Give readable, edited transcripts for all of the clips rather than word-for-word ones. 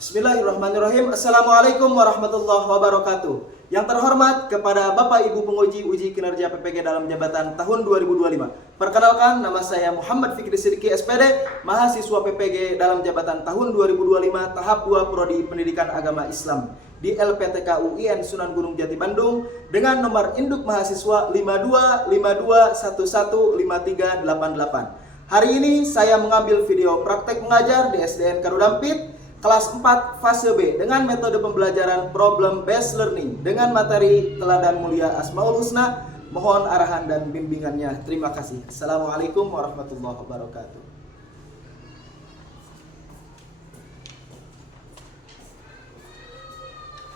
Bismillahirrahmanirrahim. Assalamualaikum warahmatullahi wabarakatuh. Yang terhormat kepada Bapak Ibu penguji uji kinerja PPG dalam jabatan tahun 2025. Perkenalkan, nama saya Muhammad Fikri Sidiki SPD, mahasiswa PPG dalam jabatan tahun 2025 tahap 2 Prodi Pendidikan Agama Islam di LPTK UIN Sunan Gunung Jati Bandung dengan nomor induk mahasiswa 5252115388. Hari ini saya mengambil video praktek mengajar di SDN Karudampit kelas 4 fase B dengan metode pembelajaran problem based learning dengan materi teladan mulia Asmaul Husna. Mohon arahan dan bimbingannya. Terima kasih. Assalamualaikum warahmatullahi wabarakatuh.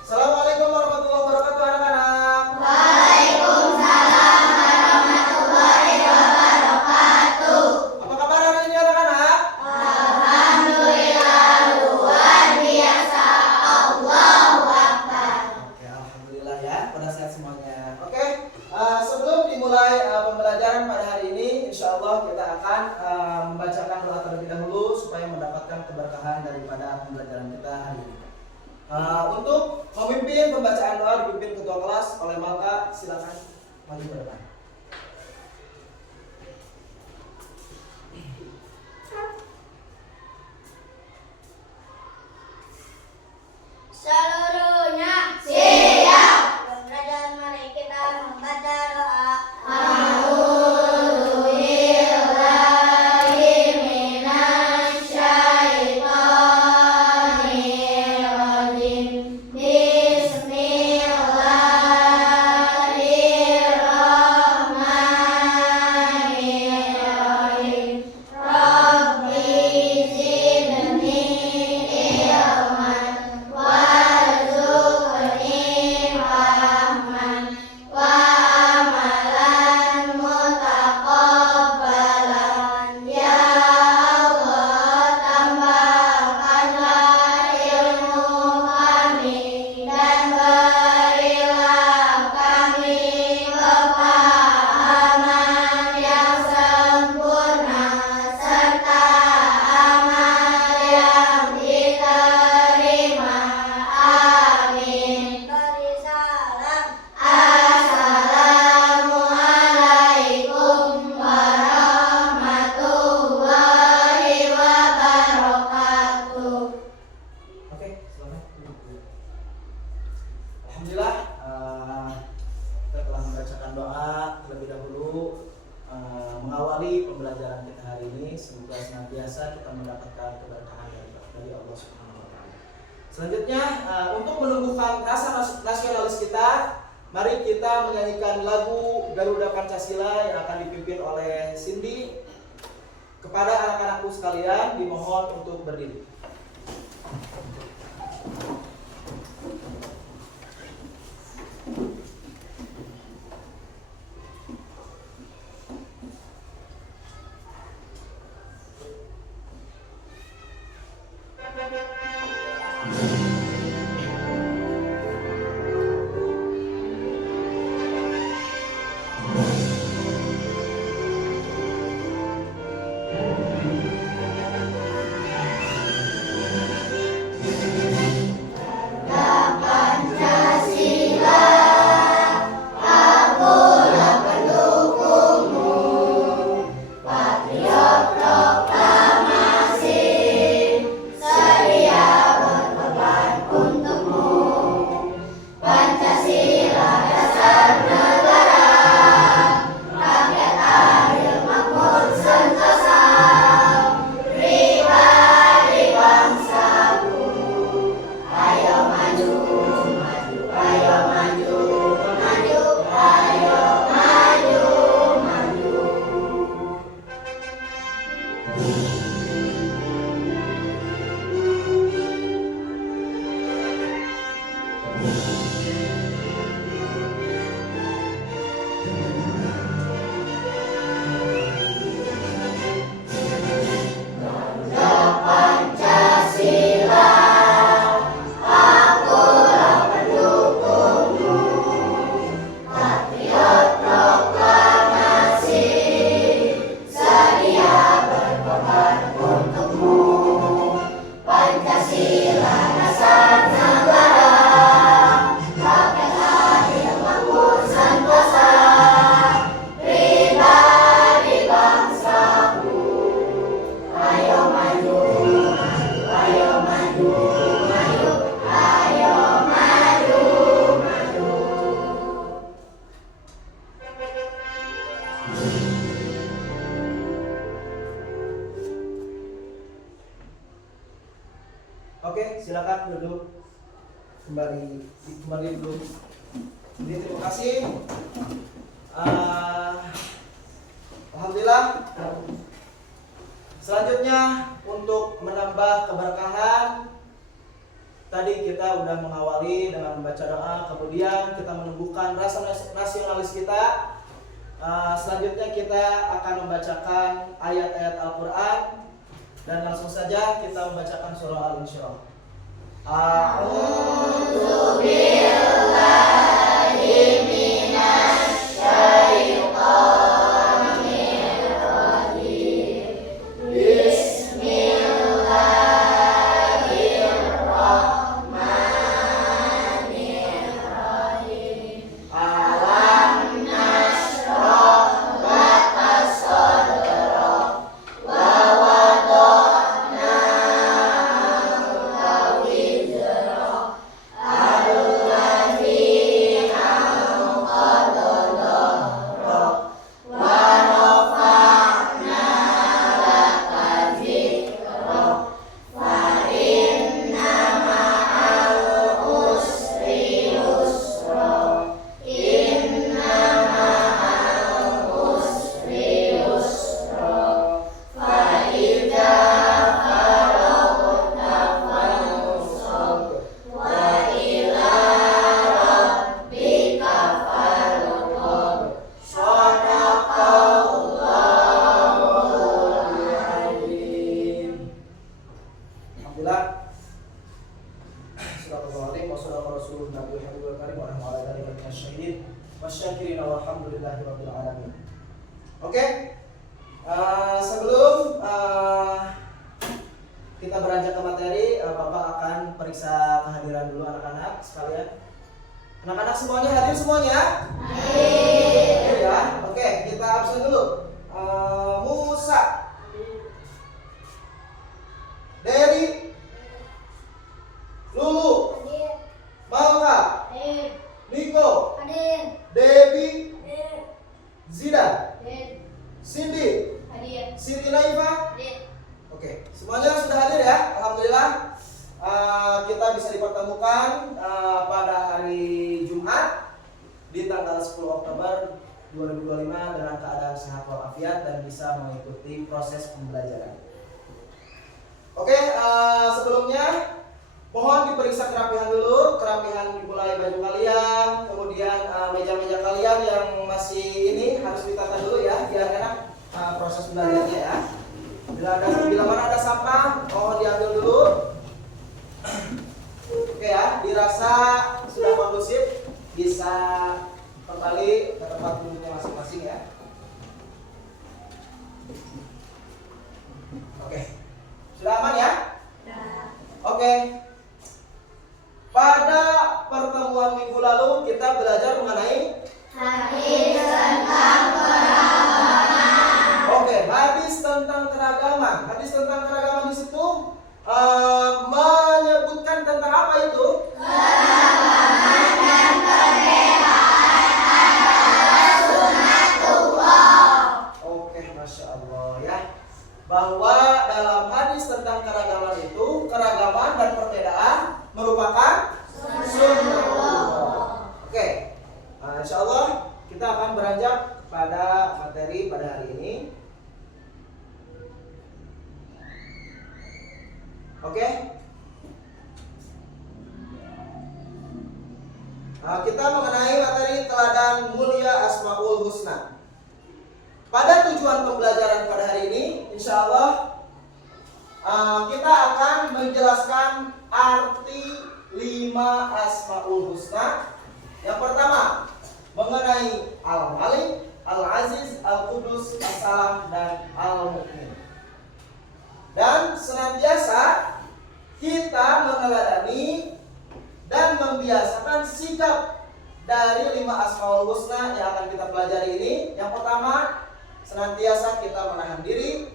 Assalamualaikum warahmatullahi wabarakatuh anak-anak. Waalaikumsalam warahmatullahi wabarakatuh. Apa kabar hari ini anak-anak? Alhamdulillah luar biasa. Allahu Akbar. Oke, alhamdulillah ya, pada sehat semuanya. Oke, sebelum dimulai pembelajaran pada hari ini, insya Allah kita akan membacakan doa terlebih dahulu supaya mendapatkan keberkahan daripada pembelajaran kita hari ini. Untuk memimpin pembacaan doa dipimpin ketua kelas oleh Malka, silakan maju ke depan. Seluruhnya siap. Belajar, mari kita membaca doa. Alhamdulillah, kita telah membacakan doa terlebih dahulu mengawali pembelajaran kita hari ini. Semoga senantiasa kita mendapatkan keberkahan dari Allah Subhanahu wa Ta'ala. Selanjutnya, untuk menumbuhkan rasa nasionalis kita, mari kita menyanyikan lagu Garuda Pancasila yang akan dipimpin oleh Cindy. Kepada anak-anakku sekalian, dimohon untuk berdiri. Sedia berkorban Oke, silakan duduk kembali dulu. Jadi terima kasih. Alhamdulillah. Selanjutnya untuk menambah keberkahan, tadi kita udah mengawali dengan membaca doa, kemudian kita menumbuhkan rasa nasionalis kita. Selanjutnya kita akan membacakan ayat-ayat Al-Quran dan langsung saja kita membacakan surah Al-Insyirah. A'udzu billahi minasy syaithanir rajim. Bismillahirrahmanirrahim. Alam nashrah laka sadrak wa wada'na anka wizrak alladzi anqadha dhahrak wa rafa'na laka dzikrak fa inna ma'al usri yusra inna ma'al usri yusra fa idza faragta fansab wa ila rabbika farghab. Shadaqallahul azim. Alhamdulillah. Assalamualaikum warahmatullahi wabarakatuh. Oke, sebelum kita beranjak ke materi, Bapak akan periksa kehadiran dulu anak-anak sekalian. Anak-anak semuanya hadir semuanya? Hadir. Ya, oke, kita absen dulu. Musa, Dery, Lulu, Malka, Niko, Debbie, Zida, Cindy, Siti Naifa. Oke, semuanya sudah hadir ya. Alhamdulillah. Kita bisa dipertemukan pada hari Jumat di tanggal 10 Oktober 2025 dengan keadaan sehat walafiat dan bisa mengikuti proses pembelajaran. Oke, sebelumnya mohon diperiksa kerapihan dulu. Kerapihan dimulai baju kalian, kemudian meja-meja kalian yang masih ini harus ditata dulu ya, biar enak proses belajarnya ya. Bila mana ada sampah, mohon diambil dulu. Oke ya, dirasa sudah kondusif, bisa kembali ke tempat duduknya masing-masing ya. Oke, sudah aman ya? Oke. Pada pertemuan minggu lalu kita belajar mengenai Hadis tentang keragaman. Oke, hadis tentang keragaman. Hadis tentang keragaman di situ menyebutkan tentang apa itu? Keragaman dan perbedaan adalah sunnatullah. Oke, masya Allah ya. Bahwa dalam hadis tentang keragaman itu, keragaman dan perbedaan merupakan sunnatullah. Oke, insya Allah kita akan beranjak pada materi pada hari ini. Oke, kita mengenai materi teladan mulia Asmaul Husna. Pada tujuan pembelajaran pada hari ini, insya Allah kita akan menjelaskan arti 5 Asmaul Husna. Yang pertama, mengenai Al-Malik, Al-Aziz, Al-Qudus, As-Salam, dan Al-Mu'min. Dan senantiasa kita meneladani dan membiasakan sikap dari 5 Asmaul Husna yang akan kita pelajari ini. Yang pertama, senantiasa kita menahan diri,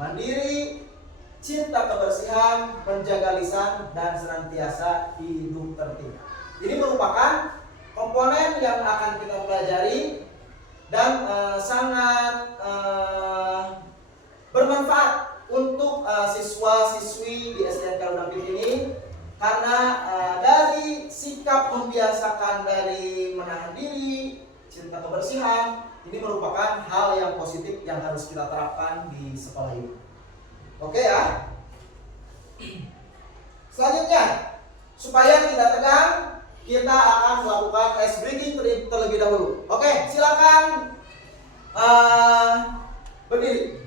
mandiri, cinta kebersihan, menjaga lisan, dan senantiasa hidup tertib. Ini merupakan komponen yang akan kita pelajari dan sangat bermanfaat untuk siswa-siswi di SDN Darul Nabi ini karena dari sikap membiasakan dari menahan diri, cinta kebersihan, ini merupakan hal yang positif yang harus kita terapkan di sekolah ini. Oke ya. Selanjutnya, supaya tidak tegang, kita akan melakukan ice breaking terlebih dahulu. Oke, silakan berdiri.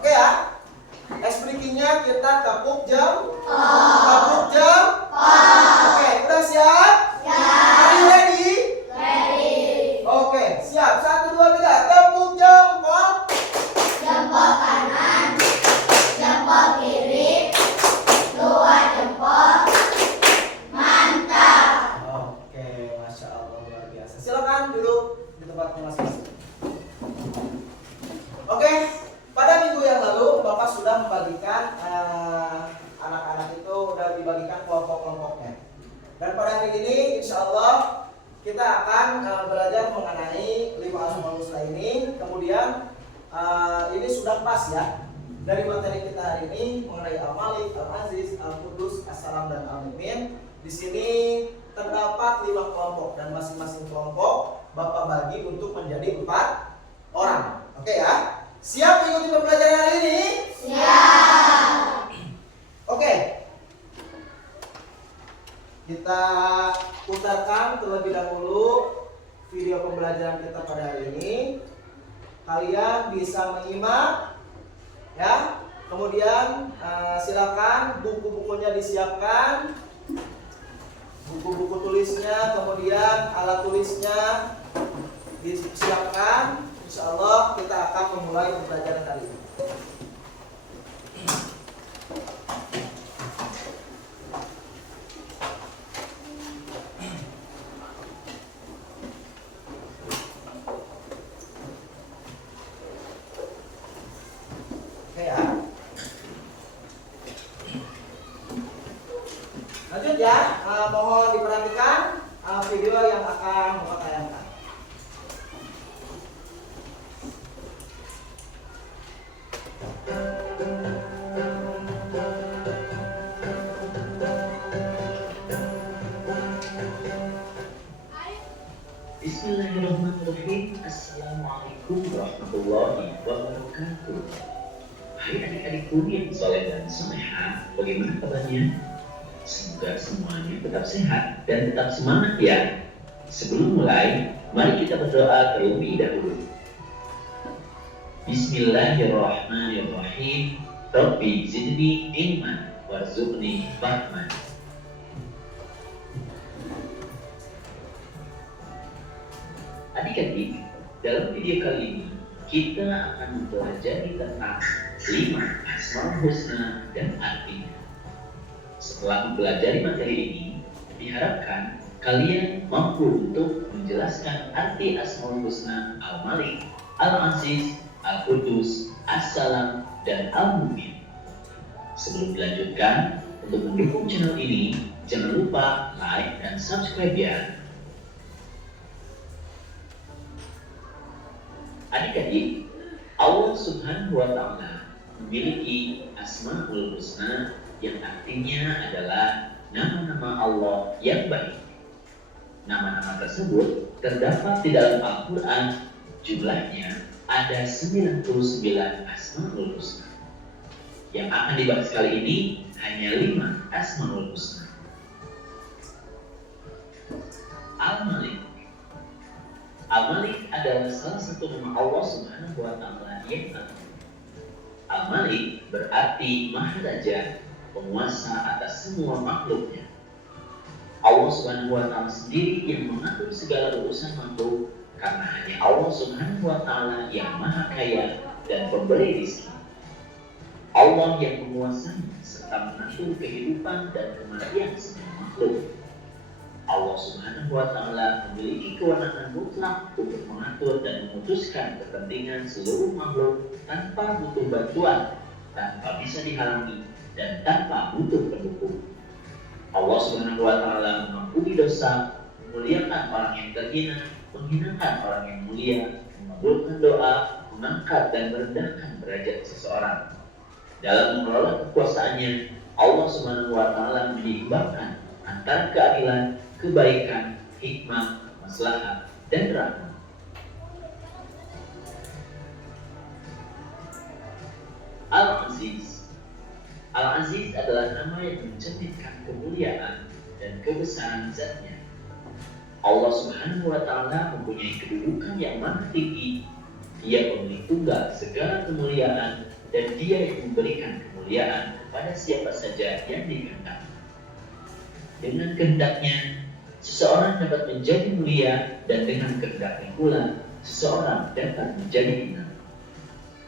Oke ya. Ice breakingnya kita kapuk jam. Oke, udah siap? Are you ready? Oke, siap. 1, 2, 3. Tepuk jempol. Jempol kanan, jempol kiri, 2 jempol. Mantap. Oke, Masya Allah, luar biasa. Silakan duduk di tempatnya masing-masing. Oke, pada minggu yang lalu Bapak sudah membagikan anak-anak itu sudah dibagikan kelompok-kelompoknya. Dan pada hari ini insya Allah kita akan belajar mengenai 5 asmaul husna ini. Kemudian ini sudah pas ya dari materi kita hari ini mengenai Al-Malik, Al-Aziz, Al-Qudus, As-Salam dan Al-Mu'min. Di sini terdapat 5 kelompok dan masing-masing kelompok Bapak bagi untuk menjadi 4 orang. Oke ya. Siap mengikuti pembelajaran hari ini? Siap. Oke. Kita putarkan terlebih dahulu video pembelajaran kita pada hari ini. Kalian bisa menyimak ya. Kemudian silakan buku-bukunya disiapkan. Buku-buku tulisnya, kemudian alat tulisnya disiapkan. Insya Allah kita akan memulai pembelajaran kali ini. Oke ya. Lanjut ya, mohon diperhatikan video yang akan Bapak tayangkan. Bismillahirrahmanirrahim. Assalamualaikum warahmatullahi wabarakatuh. Hai adik-adikku yang soleh dan soleha, bagaimana kabarnya? Semoga semuanya tetap sehat dan tetap semangat ya. Sebelum mulai, mari kita berdoa terlebih dahulu. Bismillahirrahmanirrahim. Rabbi zidni ilman warzuqni fahman. Adik-adik, dalam video kali ini kita akan mempelajari tentang 5 asmaul husna dan artinya. Setelah mempelajari materi ini, diharapkan kalian mampu untuk menjelaskan arti asmaul husna Al-Malik, Al-Aziz, Al-Qudus, As-Salam, dan Al-Mu'min. Sebelum dilanjutkan, untuk mendukung channel ini, jangan lupa like dan subscribe ya. Adik-adik, Allah Subhanahu wa Ta'ala memiliki Asmaul Husna yang artinya adalah nama-nama Allah yang baik. Nama-nama tersebut terdapat di dalam Al-Quran, jumlahnya ada 99 Asmaul Husna. Yang akan dibahas kali ini hanya 5 Asmaul Husna. Al-Malik. Al-Malik adalah salah satu nama Allah Subhanahu wa Ta'ala yang agung. Al-Malik berarti Maharaja, penguasa atas semua makhluknya. Allah Subhanahu wa Ta'ala sendiri yang mengatur segala urusan makhluk, karena hanya Allah Subhanahu wa Ta'ala yang Maha Kaya dan pemberi rezeki. Allah yang menguasai serta mengatur kehidupan dan kematian semua makhluk. Allah Subhanahu wa Ta'ala memiliki kewenangan mutlak untuk mengatur dan memutuskan kepentingan seluruh makhluk tanpa butuh bantuan, tanpa bisa dihalangi, dan tanpa butuh pendukung. Allah Subhanahu wa Ta'ala mengampuni dosa, memuliakan orang yang terhina, menghinakan orang yang mulia, mengabulkan doa, mengangkat dan merendahkan derajat seseorang. Dalam mengelola kekuasaannya, Allah Subhanahu wa Ta'ala menyeimbangkan antara keadilan, kebaikan, hikmah, maslahat, dan rahmat. Al-Aziz. Al-Aziz adalah nama yang mencerminkan kemuliaan dan kebesaran zatnya. Allah Subhanahu wa Ta'ala mempunyai kedudukan yang maha tinggi. Dia pemilik tunggal segala kemuliaan, dan Dia yang memberikan kemuliaan kepada siapa saja yang dikehendaki. Dengan kehendaknya, seseorang dapat menjadi mulia, dan dengan kehendaknya pula, seseorang dapat menjadi hina.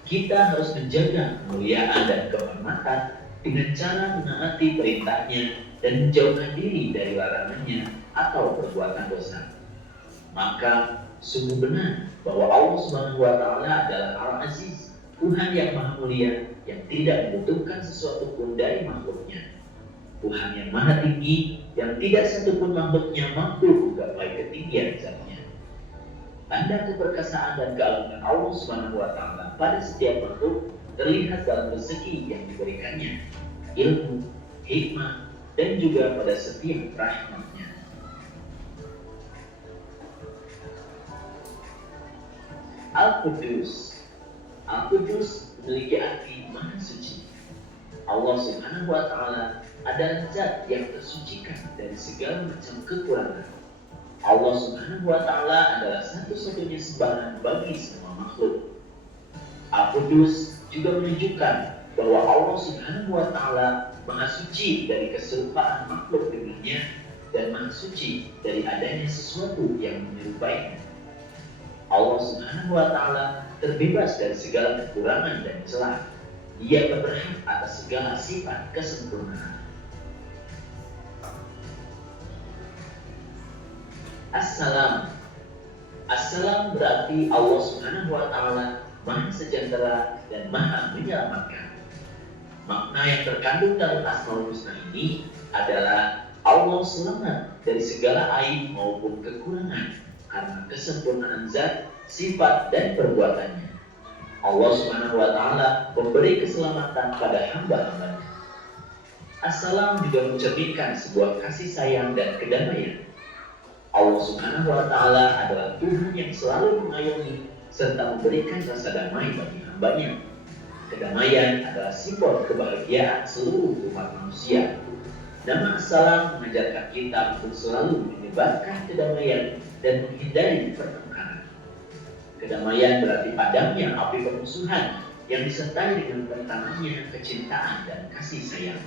Kita harus menjaga kemuliaan dan kehormatan dengan cara menaati perintahnya dan menjauhkan diri dari larangannya atau perbuatan dosa. Maka sungguh benar bahwa Allah Subhanahu wa Ta'ala adalah Al-Aziz, Tuhan yang maha mulia, yang tidak membutuhkan sesuatu pun dari makhluknya. Tuhan yang maha tinggi, yang tidak satupun makhluknya mampu menggapai ketinggian zatnya. Tanda keperkasaan dan keagungan Allah Subhanahu wa Ta'ala pada setiap makhluk terlihat dalam rezeki yang diberikannya, ilmu, hikmah, dan juga pada setiap rahmatnya. Al-Qudus. Al-Qudus memiliki arti maha suci. Allah Subhanahu wa Ta'ala adalah zat yang tersucikan dari segala macam kekurangan. Allah Subhanahu wa Ta'ala adalah satu-satunya sembahan bagi semua makhluk. Al-Qudus juga menunjukkan bahwa Allah Subhanahu wa Ta'ala maha suci dari keserupaan makhluk dengannya dan maha suci dari adanya sesuatu yang menyerupainya. Allah Subhanahu wa Ta'ala terbebas dari segala kekurangan dan celah. Dia berhak atas segala sifat kesempurnaan. Assalam. Assalam berarti Allah Subhanahu wa Ta'ala maha sejahtera dan maha menyelamatkan. Makna yang terkandung dalam Asmaul Husna ini adalah Allah selamat dari segala aib maupun kekurangan karena kesempurnaan zat, sifat, dan perbuatannya. Allah Subhanahu wa Ta'ala memberi keselamatan pada hamba-hambanya. Assalam juga mencerminkan sebuah kasih sayang dan kedamaian. Allah Subhanahu wa Ta'ala adalah Tuhan yang selalu mengayomi serta memberikan rasa damai bagi hambanya. Kedamaian adalah simbol kebahagiaan seluruh umat manusia. Nama Assalam mengajarkan kita untuk selalu menyebarkan kedamaian dan menghindari pertengkaran. Kedamaian berarti padamnya api permusuhan yang disertai dengan bertanamnya kecintaan dan kasih sayang.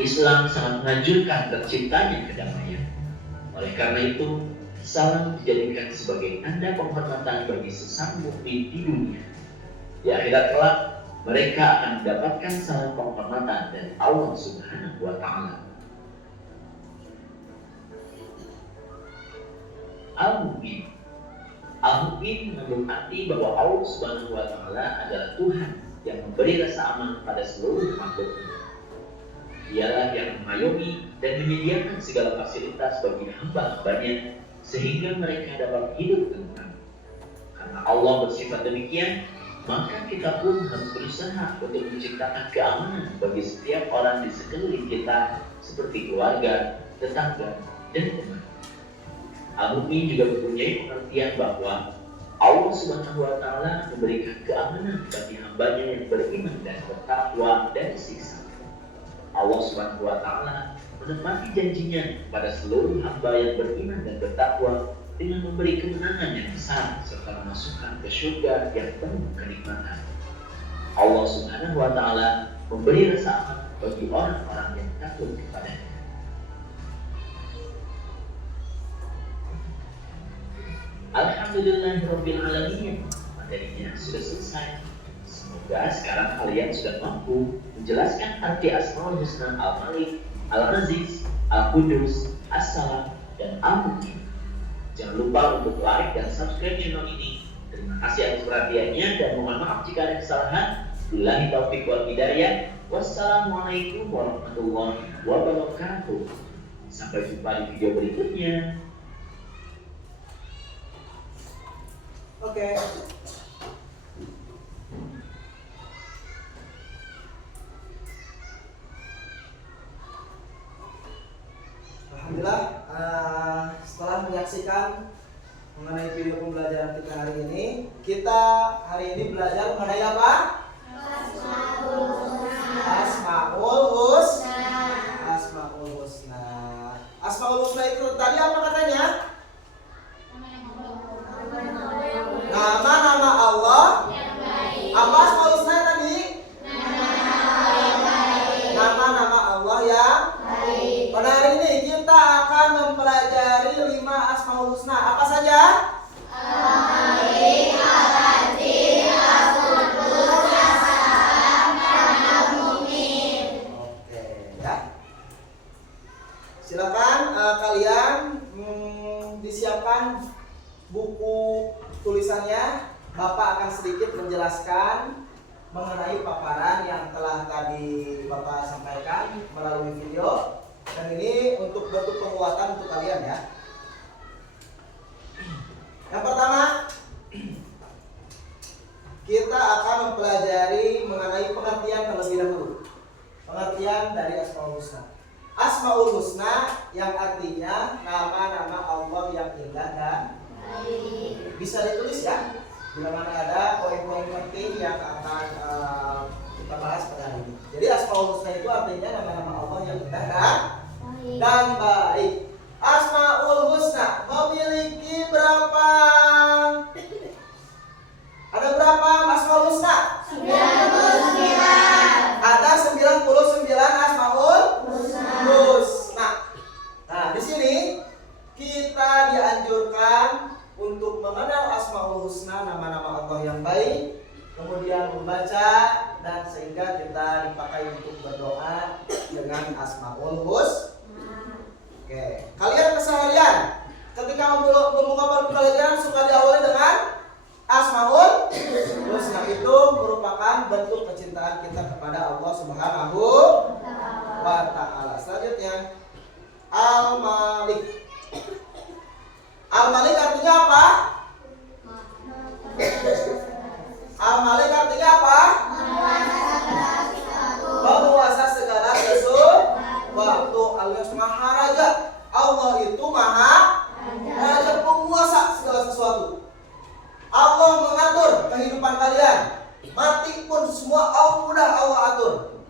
Islam sangat menganjurkan terciptanya kedamaian. Oleh karena itu, salam dijadikan sebagai tanda penghormatan bagi sesama mukmin di dunia. Di akhirat kelak, mereka akan mendapatkan salam penghormatan dari Allah Subhanahu wa Ta'ala. Al-Mu'min. Al-Mu'min mengandung arti bahwa Allah Subhanahu wa Ta'ala adalah Tuhan yang memberi rasa aman pada seluruh makhluknya. Dialah yang mengayomi dan menyediakan segala fasilitas bagi hamba-hambanya sehingga mereka dapat hidup tenang. Karena Allah bersifat demikian, maka kita pun harus berusaha untuk menciptakan keamanan bagi setiap orang di sekeliling kita seperti keluarga, tetangga, dan teman. Al-Mu'min juga mempunyai pengertian bahwa Allah Subhanahu wa Ta'ala memberikan keamanan bagi hambanya yang beriman dan bertakwa dari siksa. Allah Subhanahu wa Ta'ala menepati janjinya pada seluruh hamba yang beriman dan bertakwa dengan memberi kemenangan yang besar serta memasukkan ke surga yang penuh kenikmatan. Allah Subhanahu wa Ta'ala memberi rasa aman bagi orang-orang yang takut kepadanya. Alhamdulillahirabbil alamin. Materinya sudah selesai. Semoga sekarang kalian sudah mampu menjelaskan arti Asmaul Husna Al-Malik, Al-Aziz, Al-Qudus, As-Salam, dan Al-Mu'min. Jangan lupa untuk like dan subscribe channel ini. Terima kasih atas perhatiannya dan mohon maaf jika ada kesalahan. Billahi taufiq wal hidayah. Wassalamualaikum warahmatullahi wabarakatuh. Sampai jumpa di video berikutnya. Oke. Pada hari ini kita akan mempelajari 5 Asmaul Husna. Apa saja? Al-Malik, Al-Aziz, Al-Qudus, As-Salam, Al-Mu'min. Oke, ya. Silakan kalian disiapkan buku tulisannya. Bapak akan sedikit menjelaskan mengenai paparan yang telah tadi Bapak sampaikan melalui video. Dan ini untuk bentuk penguatan untuk kalian ya. Yang pertama, kita akan mempelajari mengenai pengertian terlebih dahulu. Pengertian dari Asmaul Husna. Asmaul Husna yang artinya nama-nama Allah yang indah dan bisa ditulis ya. Bila mana ada poin-poin penting yang akan kita bahas pada hari ini. Jadi Asmaul Husna itu artinya nama-nama Allah yang indah dan baik. Asmaul Husna memiliki berapa? Ada berapa Asmaul Husna? 99. Ada 99 Asmaul Husna. Nah, di sini kita dianjurkan untuk mengenal Asmaul Husna, nama-nama Allah yang baik, kemudian membaca dan sehingga kita dipakai untuk berdoa dengan Asmaul Husna. Oke, kalian keseharian ketika membuka pelajaran suka diawali dengan Asmaul Husna. Itu merupakan bentuk kecintaan kita kepada Allah Subhanahu wa Ta'ala. Selanjutnya, Al-Malik. Al-Malik artinya apa? Al-Malik artinya apa? Penguasa segala sesuatu, alias Maharaja. Allah itu Maha Raja, penguasa segala sesuatu. Allah mengatur kehidupan kalian. Mati pun semua Allah atur.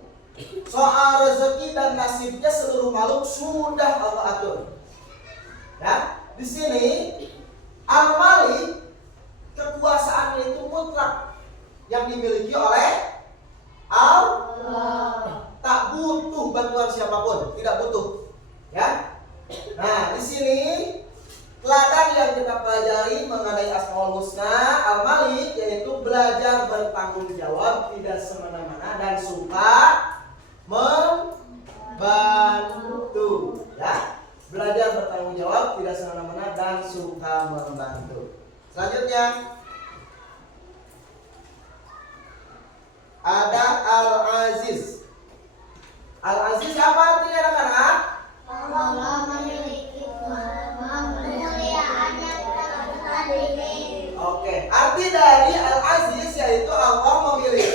Soal rezeki dan nasibnya seluruh makhluk sudah Allah atur. Ya, di sini Al-Malik kekuasaannya itu mutlak yang dimiliki oleh Allah. Tak butuh bantuan siapapun, tidak butuh. Ya. Nah, di sini teladan yang kita pelajari mengenai Asmaul Husna Al-Malik yaitu belajar bertanggung jawab, tidak semena-mena dan suka membantu. Ya. Belajar bertanggung jawab, tidak semena-mena dan suka membantu. Selanjutnya ada Al-Aziz. Al-Aziz apa artinya anak-anak? Allah memiliki kemuliaan yang tak tertandingi. Oke, arti dari Al-Aziz yaitu Allah memiliki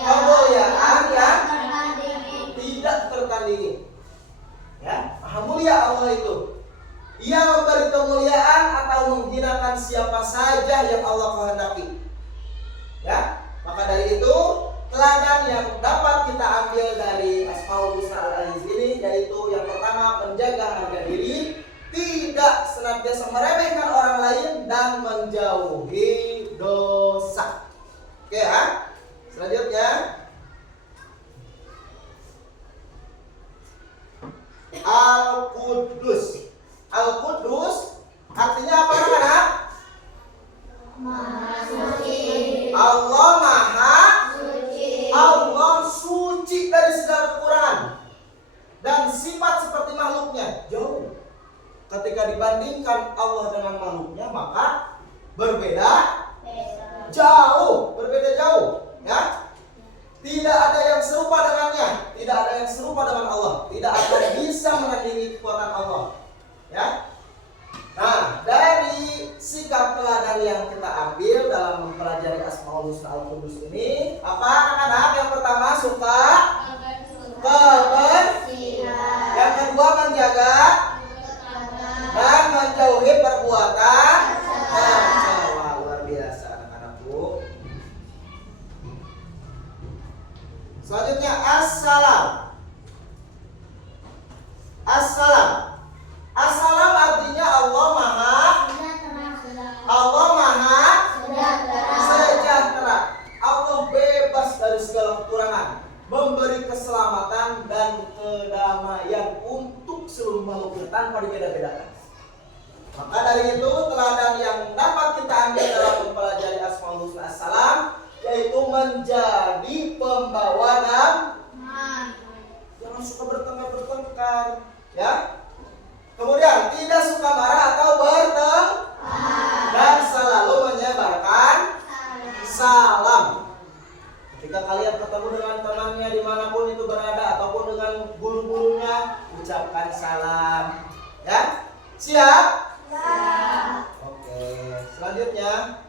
kemuliaan yang tidak tertandingi. Ya, maha mulia Allah itu. Ia memberi kemuliaan atau menghinakan siapa saja yang Allah kehendaki. Ya, maka dari itu teladan yang dapat kita ambil dari Asmaul Husna Al-Aziz ini yaitu yang pertama menjaga harga diri, tidak senantiasa meremehkan orang lain dan menjauhi dosa. Oke ya. Selanjutnya Al-Qudus. Al-Qudus artinya apa anak-anak? Maha suci. Allah Maha Suci. Allah suci dari segala kekurangan dan sifat seperti makhluknya jauh. Ketika dibandingkan Allah dengan makhluknya maka berbeda jauh, ya. Tidak ada yang serupa dengannya, tidak ada yang serupa dengan Allah, tidak ada yang bisa menandingi kekuatan Allah, ya. Nah, dari sikap teladan yang kita ambil dalam mempelajari Asmaul Husna Al-Qudus ini, apa anak-anak? Yang pertama suka kebersihan, yang kedua menjaga dan menjauhi perbuatan tercela. Luar biasa anak-anakku. Selanjutnya Assalam. Assalam. Assalam artinya Allah Maha sejahtera. Allah bebas dari segala kekurangan. memberi keselamatan dan kedamaian untuk seluruh makhluknya tanpa dibeda-bedakan. Maka dari itu teladan yang dapat kita ambil dalam mempelajari Asmaul Husna As-Salam yaitu menjadi pembawa damai. Jangan suka bertengkar, ya. Kemudian tidak suka marah atau bertengkar dan selalu menyebarkan salam. Ketika kalian ketemu dengan temannya dimanapun itu berada ataupun dengan guru-gurunya, ucapkan salam. Ya, siap? Ya. Oke, selanjutnya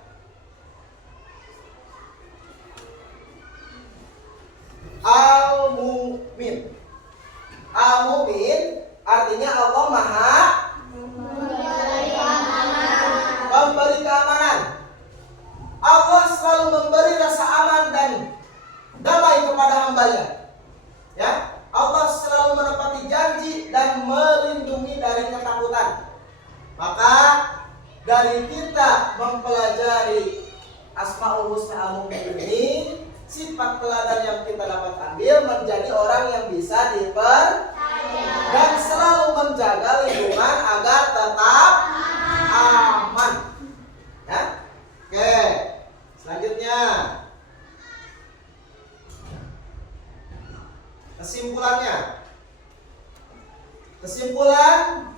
Al-Mu'min. Al-Mu'min artinya Allah Maha memberi keamanan. Allah selalu memberi rasa aman dan damai kepada hambanya. Ya, Allah selalu menepati janji dan melindungi dari ketakutan. Maka dari kita mempelajari Asmaul Husna Al-Mu'min ini, sifat teladan yang kita dapat ambil menjadi orang yang bisa dipercaya dan selalu menjaga lingkungan agar tetap aman. Ya, oke. Selanjutnya, kesimpulan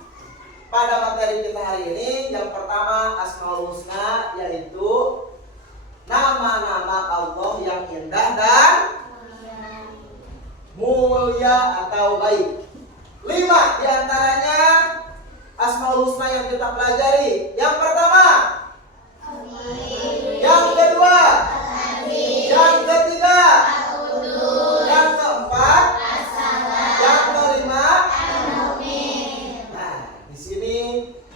pada materi kita hari ini, yang pertama Asmaul Husna yaitu nama-nama Allah yang indah dan mulia atau baik. 5 diantaranya Asmaul Husna yang kita pelajari. Yang pertama, yang kedua, yang ketiga, yang keempat, yang kelima. Nah, di sini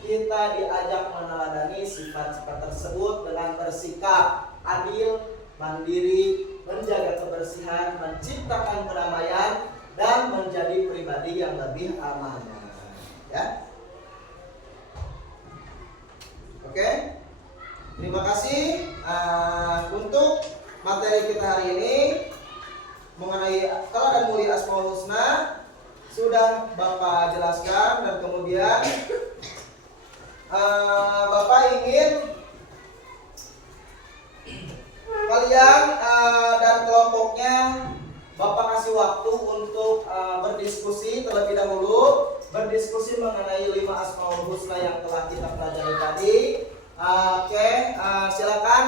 kita diajak meneladani sifat-sifat tersebut dengan bersikap adil, mandiri, menjaga kebersihan, menciptakan kedamaian, dan menjadi pribadi yang lebih amanah. Ya, oke. Terima kasih untuk materi kita hari ini mengenai teladan mulia Asmaul Husna sudah Bapak jelaskan, dan kemudian Bapak ingin kalian dan kelompoknya Bapak kasih waktu untuk berdiskusi terlebih dahulu, berdiskusi mengenai 5 Asmaul Husna yang telah kita pelajari tadi. Oke, silakan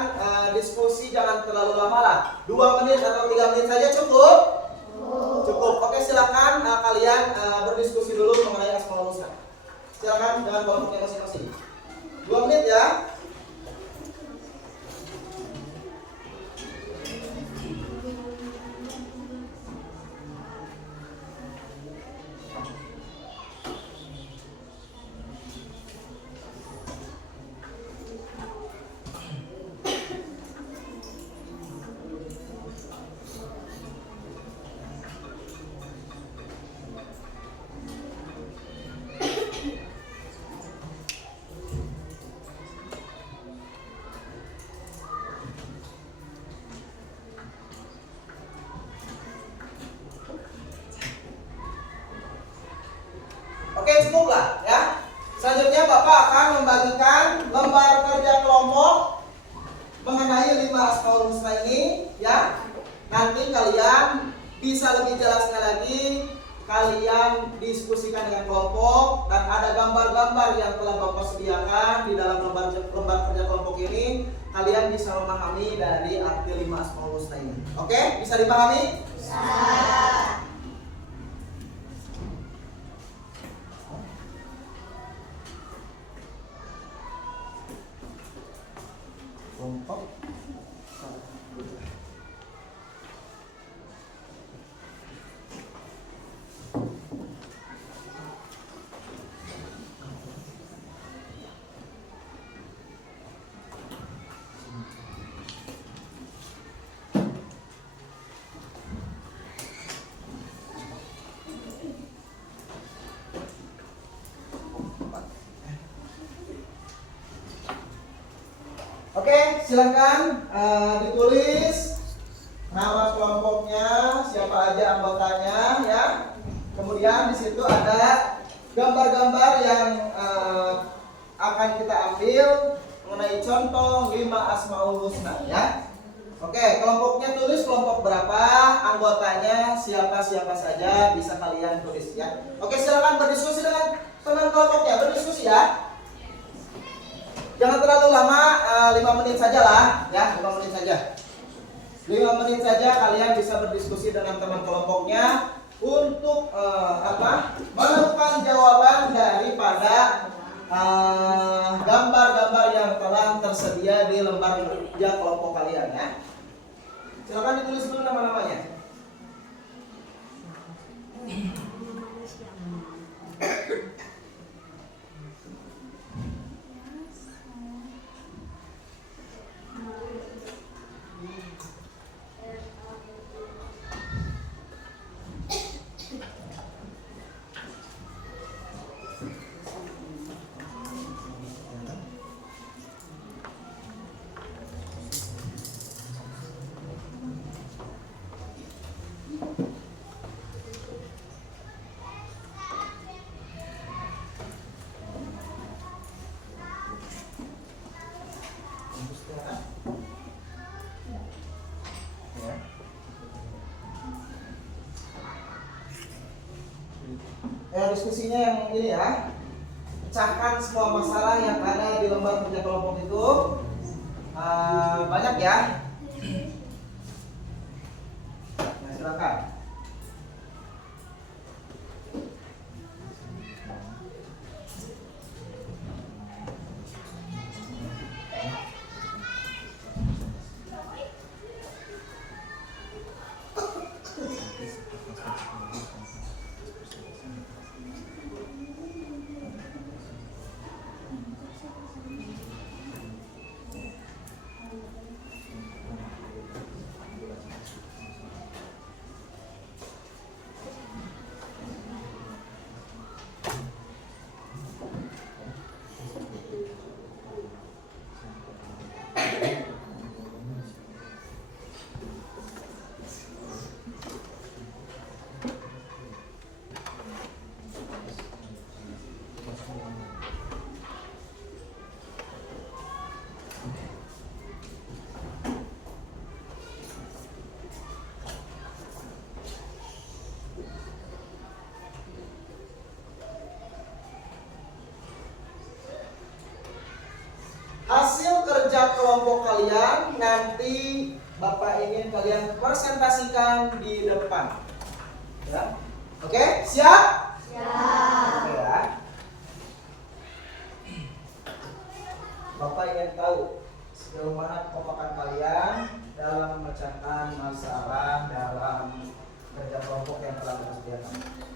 diskusi, jangan terlalu lama lah, 2 menit atau 3 menit saja cukup? Cukup. Oke, silakan kalian berdiskusi dulu mengenai Asmaul Husna. Silakan dengan kelompoknya masing-masing. 2 menit ya. Oke, cukuplah ya. Selanjutnya Bapak akan membagikan lembar kerja kelompok mengenai 5 Asmaul Husna ini ya. Nanti kalian bisa lebih jelasnya lagi, kalian diskusikan dengan kelompok, dan ada gambar-gambar yang telah Bapak sediakan di dalam lembar kerja kelompok ini. Kalian bisa memahami dari arti 5 Asmaul Husna ini. Oke, bisa dipahami? Bisa. Kelompok Oke, silakan ditulis nama kelompoknya, siapa aja anggotanya ya. Kemudian di situ ada gambar-gambar yang akan kita ambil mengenai contoh 5 Asmaul Husna ya. Oke, kelompoknya tulis kelompok berapa, anggotanya siapa-siapa saja, bisa kalian tulis ya. Oke, silakan berdiskusi dengan teman kelompoknya, berdiskusi ya. Jangan terlalu lama, 5 menit saja lah ya, 5 menit saja. 5 menit saja kalian bisa berdiskusi dengan teman kelompoknya untuk menemukan jawaban daripada gambar-gambar yang telah tersedia di lembar kerja kelompok kalian ya. Silakan ditulis dulu nama-namanya. Diskusinya yang ini ya, pecahkan semua masalah yang ada di lembar kerja kelompok itu. Banyak ya. Nah, silakan. Hasil kerja kelompok kalian nanti Bapak ingin kalian presentasikan di depan. Ya. Oke, siap? Siap. Oke ya. Bapak ingin tahu sejauh mana kekompakan kalian dalam memecahkan masalah dalam kerja kelompok yang telah disediakan.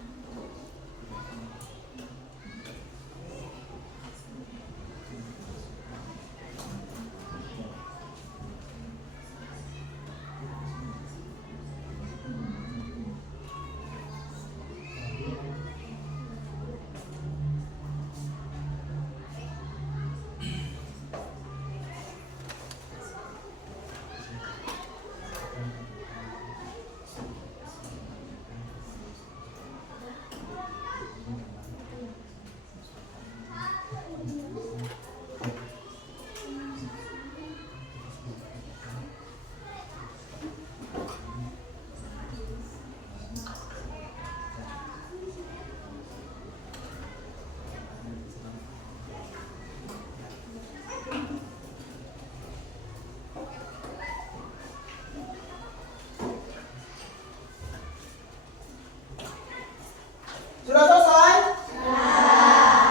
Sudah selesai?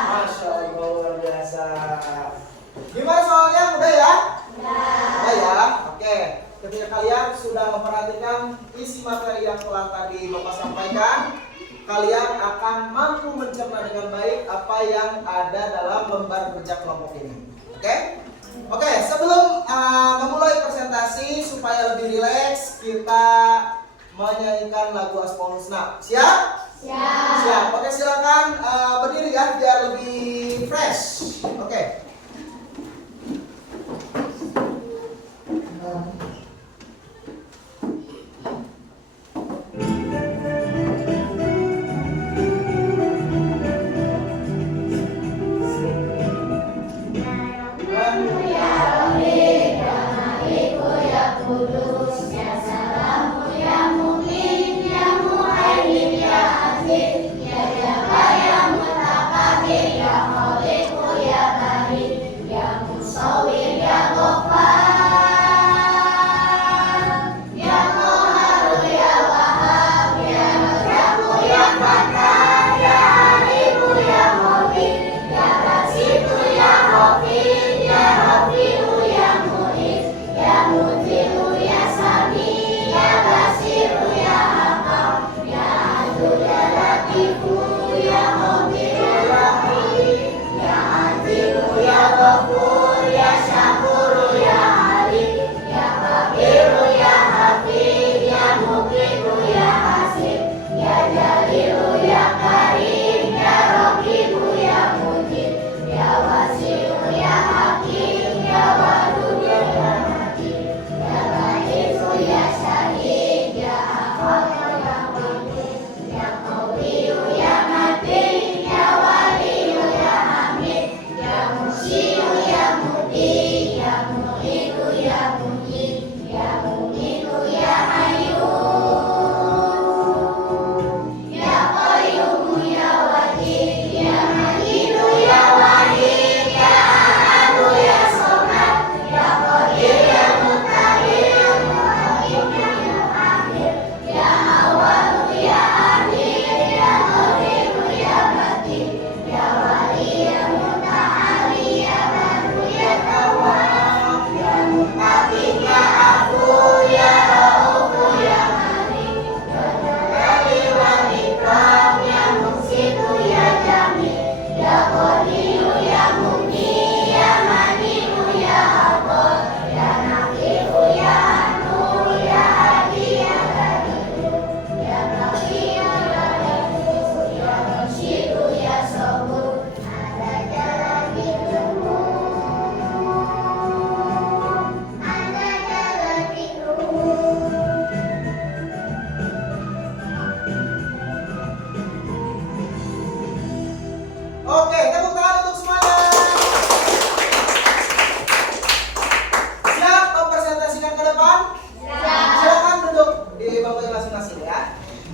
Masya Allah, luar biasa. Gimana soalnya? Mudah ya? Mudah ya? Oke. Ketika kalian sudah memperhatikan isi materi yang telah tadi Bapak sampaikan, kalian akan mampu mencerna dengan baik apa yang ada dalam lembar kerja kelompok ini. Oke? Oke, sebelum memulai presentasi supaya lebih rileks, kita menyanyikan lagu Asmaul Husna. Siap? Siap. Siap. Oke, silakan berdiri ya biar lebih fresh. Oke.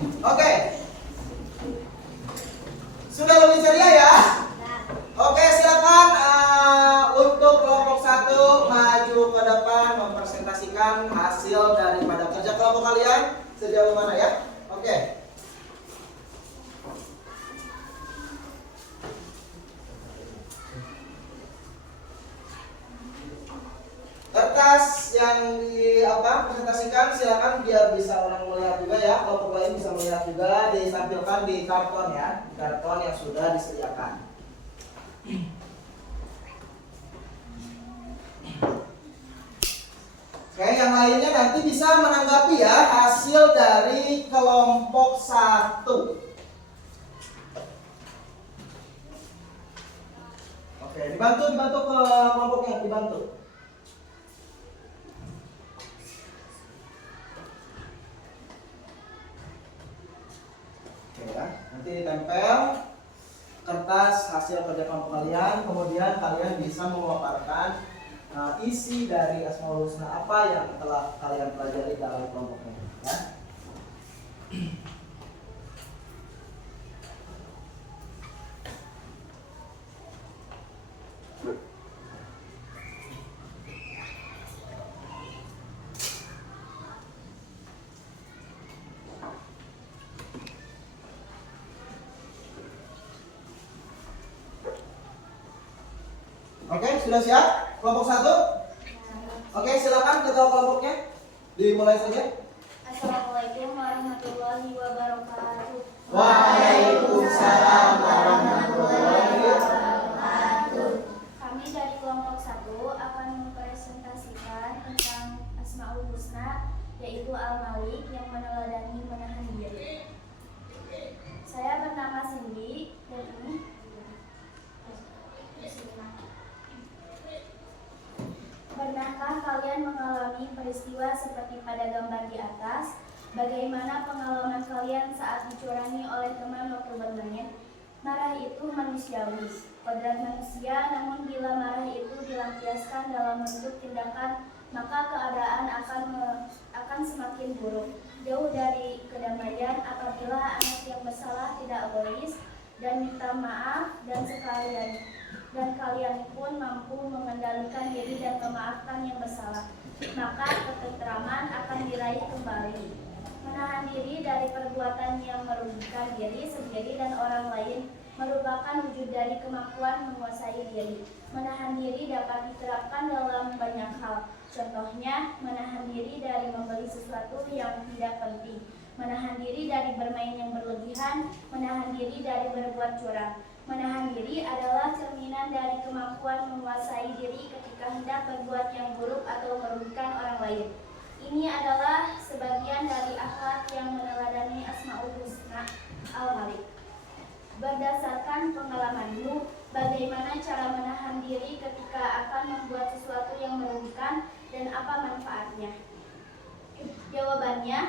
Oke. Sudah lebih ceria ya? Oke, silakan untuk kelompok 1 maju ke depan mempresentasikan hasil daripada kerja kelompok kalian sejauh mana ya? Oke. Kertas yang presentasikan silakan biar bisa orang melihat juga ya, kelompok lain bisa melihat juga, ditampilkan di karton ya, di karton yang sudah disediakan. Oke, yang lainnya nanti bisa menanggapi ya hasil dari kelompok 1. Oke, dibantu ke kelompoknya, dibantu. Oke ya, nanti ditempel kertas hasil kerja kelompok kalian, kemudian kalian bisa memaparkan isi dari Asmaul Husna apa yang telah kalian pelajari dalam kelompoknya ya. Oke, sudah siap? Kelompok 1? Oke, silakan ketua kelompoknya. Dimulai saja. Assalamualaikum warahmatullahi wabarakatuh. Waalaikumsalam warahmatullahi wabarakatuh. Kami dari kelompok 1 akan mempresentasikan tentang Asmaul Husna, yaitu Al-Malik yang meneladani menahan diri. Saya bernama Cindy dan ini pernahkah kalian mengalami peristiwa seperti pada gambar di atas? Bagaimana pengalaman kalian saat dicurangi oleh teman waktu bermain? Marah itu manusiawi, kodrat manusia, namun bila marah itu dilampiaskan dalam bentuk tindakan, maka keadaan akan semakin buruk. Jauh dari kedamaian apabila anak yang bersalah tidak egois dan minta maaf dan kalian pun mampu mengendalikan diri dan memaafkan yang bersalah, maka ketentraman akan diraih kembali. Menahan diri dari perbuatan yang merugikan diri sendiri dan orang lain merupakan wujud dari kemampuan menguasai diri. Menahan diri dapat diterapkan dalam banyak hal. Contohnya, menahan diri dari membeli sesuatu yang tidak penting, menahan diri dari bermain yang berlebihan, menahan diri dari berbuat curang. Menahan diri adalah cerminan dari kemampuan menguasai diri ketika hendak berbuat yang buruk atau merugikan orang lain. Ini adalah sebagian dari akhlak yang meneladani Asmaul Husna Al-Malik. Berdasarkan pengalamanmu, bagaimana cara menahan diri ketika akan membuat sesuatu yang merugikan dan apa manfaatnya? Jawabannya,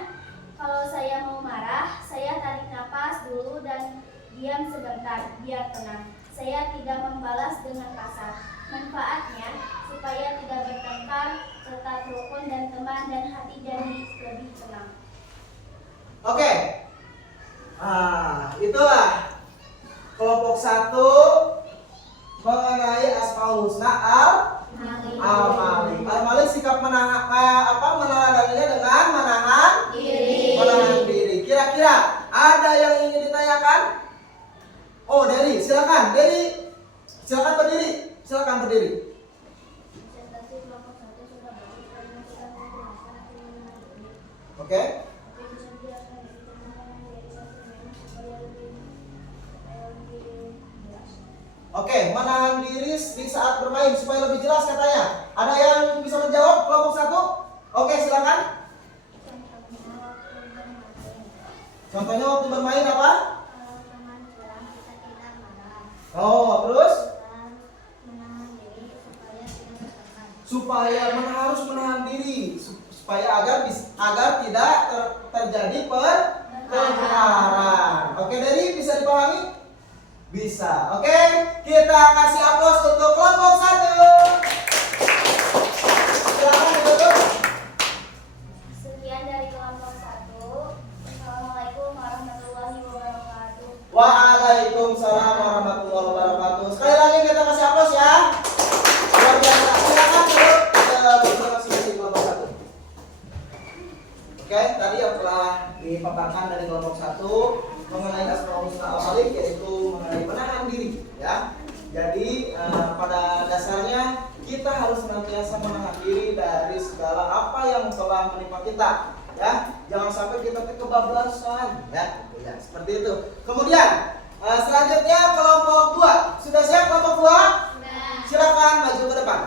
kalau saya mau marah, saya tarik napas dulu dan diam sebentar, biar tenang. Saya tidak membalas dengan kasar. Manfaatnya, supaya tidak bertengkar, tetap rukun dan teman, dan hati jadi lebih tenang. Oke. Itulah kelompok 1 mengenai Asmaul Husna Al-Malik. Al-Malik sikap meneladaninya dengan menahan diri. Kira-kira ada yang ingin ditanyakan? Oh, Deli, silakan. Deli, silakan berdiri. Silakan berdiri. Oke. Oke, menahan diri di saat bermain supaya lebih jelas katanya. Ada yang bisa menjawab kelompok 1? Oke, silakan. Contohnya waktu bermain apa? Oh, terus? Supaya harus menahan diri supaya agar tidak terjadi pertengkaran. Oke, Dari bisa dipahami? Bisa. Oke, kita kasih aplaus untuk kelompok 1. Silakan ditutup. Sekian dari kelompok 1. Assalamualaikum warahmatullahi Waalaikumsalam warahmatullahi wabarakatuh. Sekali lagi kita kasih aplaus ya. Luar biasa. Silakan duduk ke masing-masing kelompok 1. Oke, tadi yang telah dipaparkan dari kelompok 1 mengenai Asmaul Husna Al-Malik, yaitu mengenai menahan diri ya. Jadi pada dasarnya kita harus senantiasa menahan diri dari segala apa yang telah menimpa kita ya. Jangan sampai kita kebablasan ya. Ya, seperti itu. Kemudian selanjutnya kelompok 2. Sudah siap kelompok 2? Sudah. Silakan maju ke depan.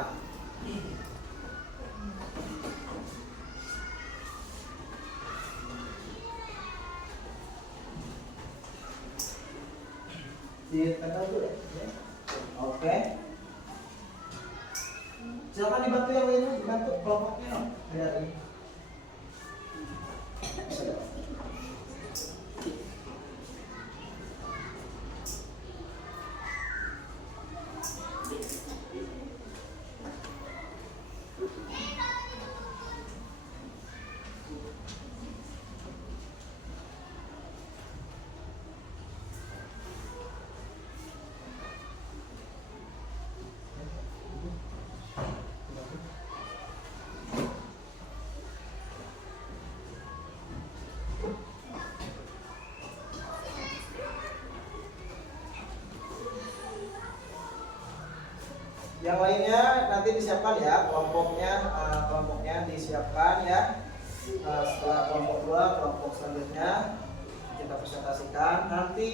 Ditempel dulu ya. Oke. Silakan dibantu yang lainnya, dibantu kelompoknya biar ini. Yang lainnya nanti disiapkan ya, kelompoknya disiapkan ya. Setelah kelompok 2, kelompok selanjutnya kita presentasikan. Nanti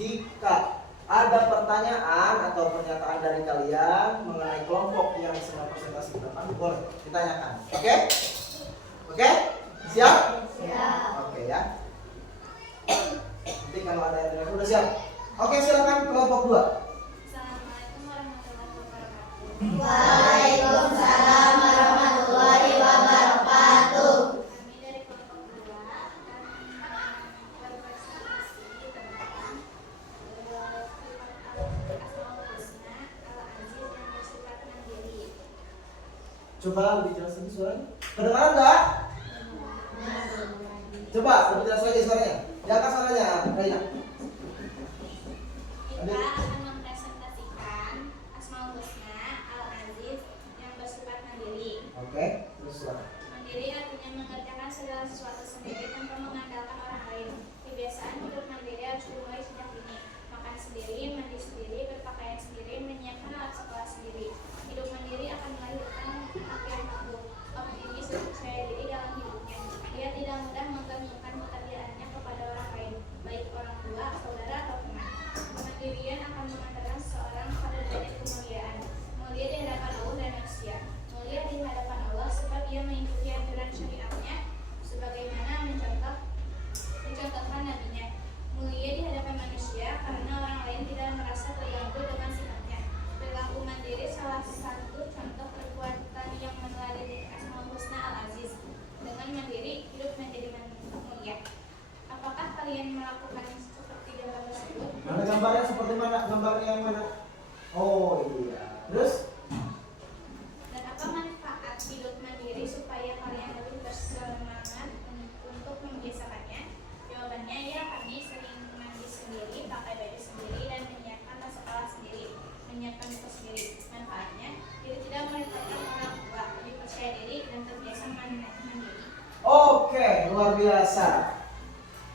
jika ada pertanyaan atau pernyataan dari kalian mengenai kelompok yang sedang presentasi ke depan, boleh ditanyakan. Oke? Oke? Siap? Siap. Oke ya. Nanti kalau ada yang udah siap. Oke, silakan kelompok 2. Waalaikumsalam warahmatullahi wabarakatuh. Kami dari kelompok 2 akan berpresentasi tentang Asmaul Husna Al-Aziz yang bersifat mandiri. Coba lebih jelas lagi suaranya. Kedengaran nggak? Coba lebih jelas lagi suaranya. Diangkat suaranya, Raina. Kita akan mempresentasikan Asmaul Husna Al-Aziz yang bersifat mandiri. Oke, terus silakan. Mandiri artinya mengerjakan segala sesuatu sendiri tanpa mengandalkan orang lain. Kebiasaan hidup mandiri harus dimulai sejak dini. Makan sendiri, mandi sendiri, berpakaian sendiri, menyiapkan alat sekolah sendiri. Hidup mandiri akan melahirkan anak yang tangguh, optimis dan percaya diri dalam hidupnya. Dia tidak mudah menggantungkan pekerjaannya kepada orang lain, baik orang tua, saudara, atau teman. Kemandirian akan mengantarkan seseorang pada derajat kemuliaan. Mulia di hadapan Allah dan manusia. Mulia di hadapan Allah sebab dia mengikuti aturan syariatnya sebagaimana mencontohkan nabinya. Mulia di hadapan manusia karena orang lain tidak merasa terganggu dengan sikapnya. Perilaku mandiri salah satu contoh perbuatan yang meneladani Asmaul Husna Al-Aziz. Dengan mandiri hidup menjadi mulia. Apakah kalian melakukan seperti gambar tersebut? Mana gambarnya seperti mana? Gambarnya yang mana? Oh iya. Terus? Dan apa manfaat hidup mandiri supaya kalian lebih bersemangat untuk membiasakannya? Jawabannya ya, kami sering mandi sendiri, pakai baju sendiri, dan menyiapkan tas sekolah sendiri, menyiapkan buku sendiri. Manfaatnya, diri tidak merepotkan orang tua, lebih percaya diri dan terbiasa mandiri. Oke, luar biasa.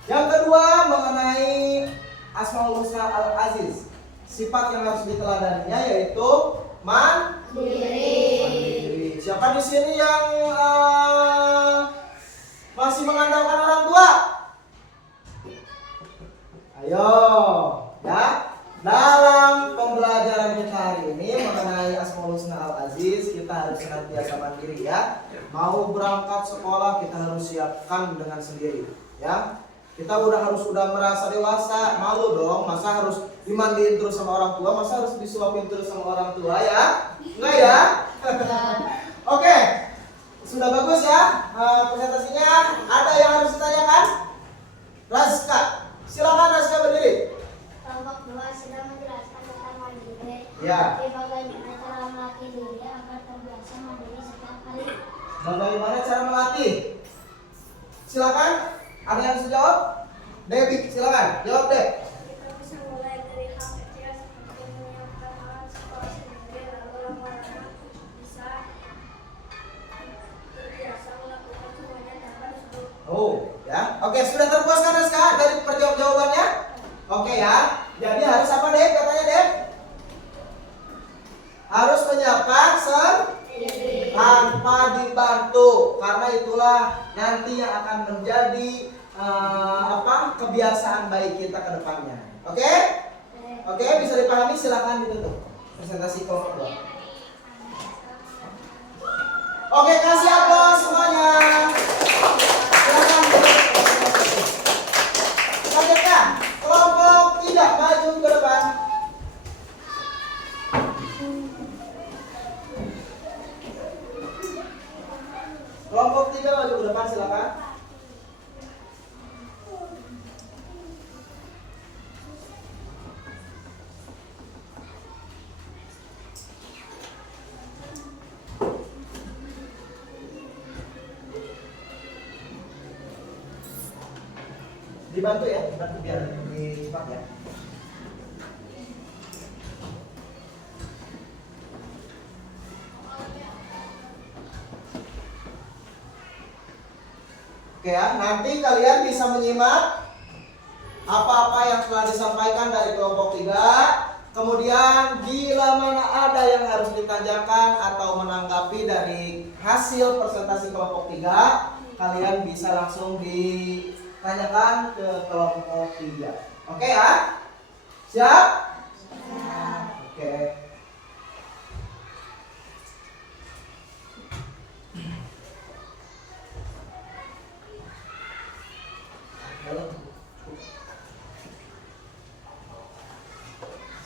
Yang kedua mengenai Asmaul Husna Al-Aziz. Sifat yang harus diteladaninya yaitu mandiri. Siapa di sini yang masih mengandalkan orang tua? Ayo, ya. Dalam pembelajaran kita hari ini mengenai Asmaul Husna Al-Aziz, kita harus senantiasa mandiri ya. Mau berangkat sekolah kita harus siapkan dengan sendiri, ya. Kita harus merasa dewasa, malu dong, masa harus dimandiin terus sama orang tua, masa harus disuapin terus sama orang tua ya? Enggak ya? Oke, sudah bagus ya presentasinya. Ada yang harus ditanyakan? Raska, silakan Raska berdiri. Kelompok 2 sedang menjelaskan tentang mandiri. Ya. Bagaimana cara melatih diri agar terbiasa mandiri setiap hari? Bagaimana cara melatih? Silakan. Ada yang bisa jawab? Debbie, silakan. Jawab, Deb. ya. Jadi harus apa Dep? Katanya Dep? Harus menyiapkan tanpa dibantu. Karena itulah nanti yang akan menjadi kebiasaan baik kita ke depannya. Oke? Oke, bisa dipahami, silakan ditutup presentasi kelompok 2. Oke, kasih aplaus semuanya. Silakan ditutup. Selanjutnya, kelompok 3 maju ke depan. Kelompok 3 maju ke depan, silakan. Dibantu ya, dibantu biar lebih cepat ya. Oke ya, nanti kalian bisa menyimak apa-apa yang telah disampaikan dari kelompok 3. Kemudian bila mana ada yang harus ditanyakan atau menanggapi dari hasil presentasi kelompok 3, kalian bisa langsung ditanyakan ke kelompok 3. Oke ya? Siap? Siap. Oke.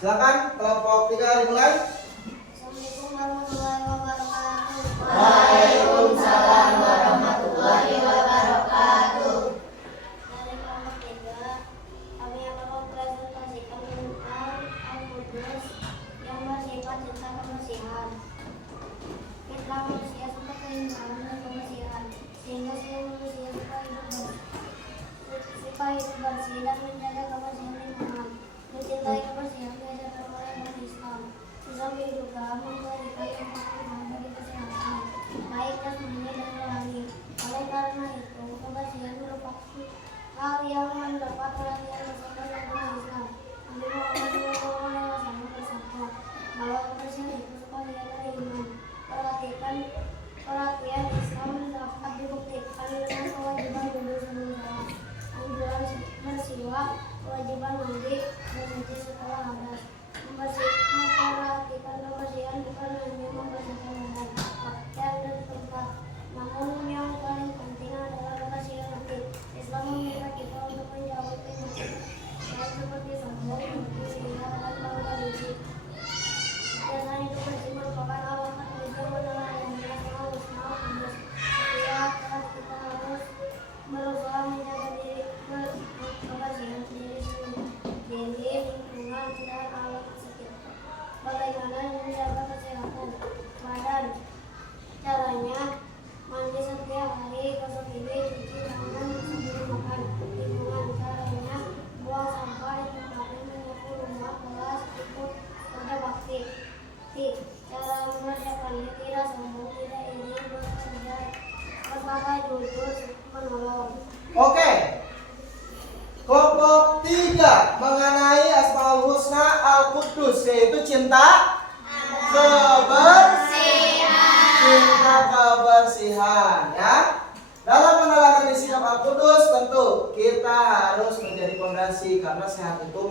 Silakan kelompok 3 dimulai. Assalamualaikum warahmatullahi wabarakatuh. Waalaikumsalam warahmatullahi wabarakatuh. Dari kelompok 3, kami akan mempresentasikan tentang Al-Qudus yang bersifat tentang kebersihan. Kita manusia suka keindahan dan kebersihan, sehingga seluruh manusia suka hidup bersih dan menjaga kebersihan lingkungan. Mencintai kebersihan diajarkan oleh agama Islam. Islam juga memberikan keutamaan bagi kesehatan, baik jasmani dan rohani. Oleh karena itu, kebersihan merupakan hal yang mendapat perhatian besar dari agama Islam. Nabi Muhammad SAW bersabda bahwa kebersihan itu sebagian dari iman. Perhatian Islam dapat dibuktikan dengan kewajiban wudhu sebelum sholat, anjuran bersiwak, kewajiban mandi dan suci setelah hadas. Memperhatikan kebersihan bukan hanya membersihkan badan, pakaian dan tempat, namun yang paling penting adalah kebersihan hati. Islam meminta kita untuk menjauhi penyakit seperti sombong, ria, dan bangga diri. Jasad itu bersih merupakan alamat wujud meneladani Asmaul Husna Kudus. Setiap saat kita harus berusaha menjaga diri kebersihan diri sendiri, lingkungan, dan alam sekitar. Bagaimana menjaga kesehatan badan? Caranya mandi setiap hari, gosok gigi, cuci tangan sebelum makan. Lingkungan, caranya buang sampah di tempatnya, menyapu rumah, kelas, ikut pada bakti. Cara mengerjakannya tidak sombong, tidak iri, bekerja, berkata jujur, menolong. Oke. Kelompok 3 mengenai Asmaul Husna Al-Qudus, yaitu cinta kebersihan ya. Dalam meneladani sikap Al-Qudus, tentu kita harus menjadi fondasi karena sehat itu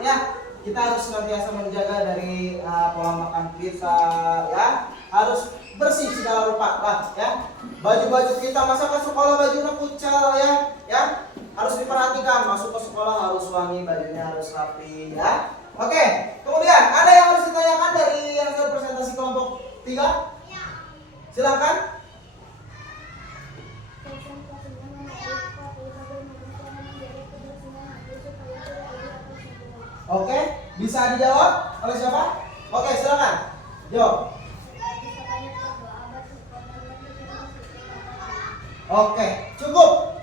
ya. Kita harus senantiasa menjaga dari pola makan kita ya. Harus bersih segala rupa lah ya. Baju-baju kita masa ke sekolah bajunya kucel ya. Harus diperhatikan, masuk ke sekolah harus wangi, bajunya harus rapi ya. Oke, kemudian ada yang harus ditanyakan dari hasil presentasi kelompok 3? Silakan. Oke, bisa dijawab oleh siapa? Oke, silakan. Jawab. Oke, cukup.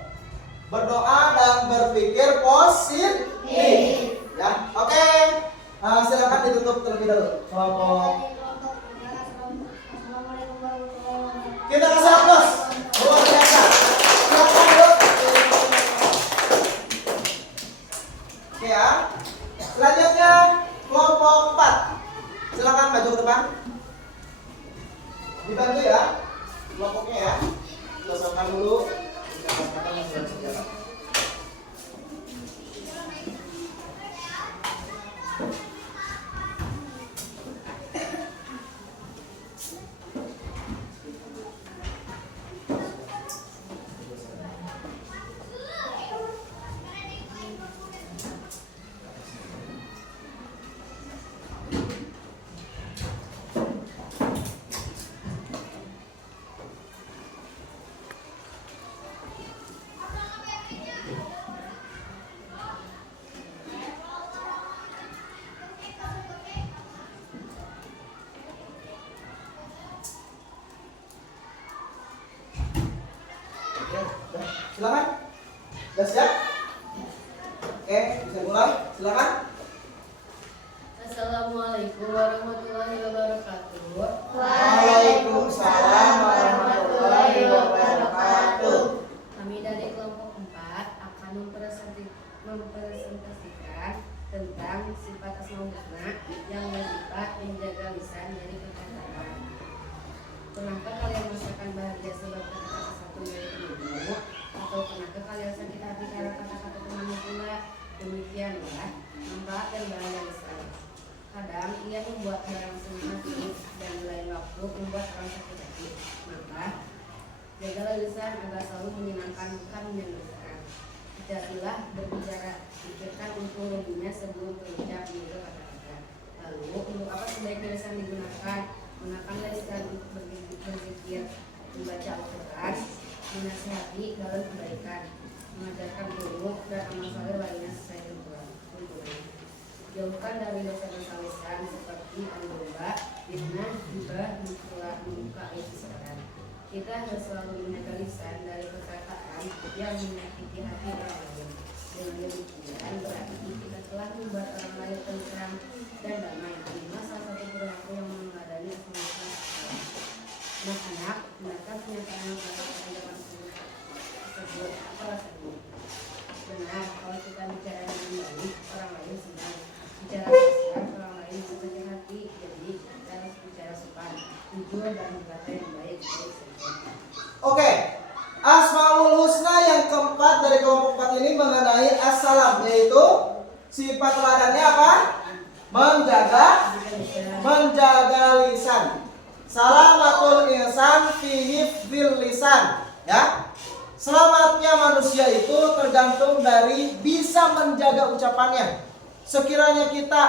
Berdoa dan berpikir positif. Ya, oke. Silakan ditutup terlebih dahulu. Kelompok. Kita kasih aplaus. Luar biasa. Silakan dulu. silakan maju ke depan. Dibantu ya, kelompoknya ya. Selesaikan dulu. Kata-kata yang sudah sejalan. Silakan. Sudah siap? Oke, bisa mulai. Silakan. Assalamualaikum warahmatullahi wabarakatuh. Waalaikumsalam warahmatullahi wabarakatuh. Kami dari kelompok 4 akan mempresentasikan tentang sifat asmaul husna yang bersifat menjaga lisan dari perkataan. Pernahkah kalian merasakan bahagia sebab kata-kata satu dari temanmu? Atau pernahkah kalian sakit hati karena kata-kata temanmu pula? Demikianlah manfaat dan bahaya lisan. Kadang ia membuat orang senang hati dan lain waktu membuat orang sakit hati. Maka jagalah lisan agar selalu menyenangkan bukan menyakitkan. Hati-hatilah berbicara, pikirkan untung ruginya sebelum terucap menurut kata-kata. Lalu untuk apa sebaiknya lisan digunakan? Gunakanlah lisan untuk berzikir, membaca Al-Quran, menasihati dalam kebaikan, mengajarkan buruk dan amal saleh lainnya sesuai tuntunan. Jauhkan dari dosa-dosa lisan seperti al-ghiba, fitnah, gibah, membuka aib seseorang. Kita harus selalu menjaga lisan dari perkataan yang menyakiti hati orang lain. Dengan demikian berarti kita telah membuat orang lain tentram dan damai. Inilah salah satu perilaku yang memadani asmaul husna. Anak-anak, benarkah pernyataan yang terdapat dalam tersebut apa rasanya? Benar, kalau kita bicara dengan baik, orang lain senang. Bicara kasar, orang lain sakit hati. Jadi kita harus bicara sopan, jujur dan berkata yang baik. Oke. Asmaul husna yang keempat dari kelompok 4 ini mengenai as-salam, yaitu sifat teladannya apa? Menjaga lisan. Salamatul insan fi hifdzil lisan, ya. Selamatnya manusia itu tergantung dari bisa menjaga ucapannya. Sekiranya kita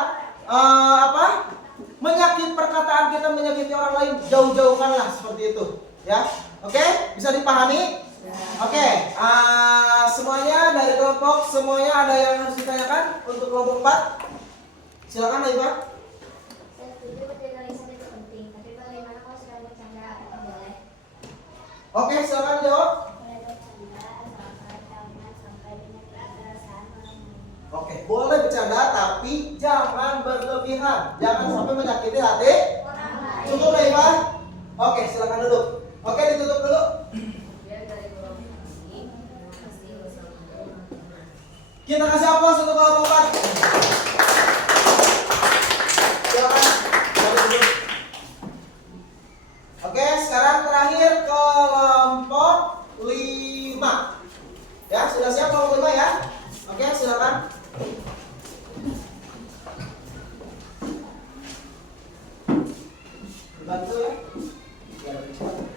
menyakiti perkataan kita, menyakiti orang lain, jauh-jauhkanlah seperti itu, ya. Oke, bisa dipahami? Oke, semuanya dari kelompok, semuanya ada yang harus ditanyakan untuk kelompok 4? Silakan, Ibu. Saya setuju menjaga lisan itu penting, tapi bagaimana kalau sedang bercanda, apakah boleh? Oke, silakan jawab. Boleh bercanda asalkan jangan sampai menyakiti perasaan orang lain. Oke, boleh bercanda tapi jangan berlebihan. Jangan sampai menyakiti hati Orang lain. cukup, Ibu. Oke, silakan duduk. Oke, ditutup dulu. Dari kelompok ini, terima kasih. Wassalamualaikum. Kita kasih aplaus untuk kelompok 4. Silakan. Duduk. Oke, sekarang terakhir kelompok 5. Ya, sudah siap kelompok 5 ya? Oke, silakan. Bantu ya. Biar lebih cepat.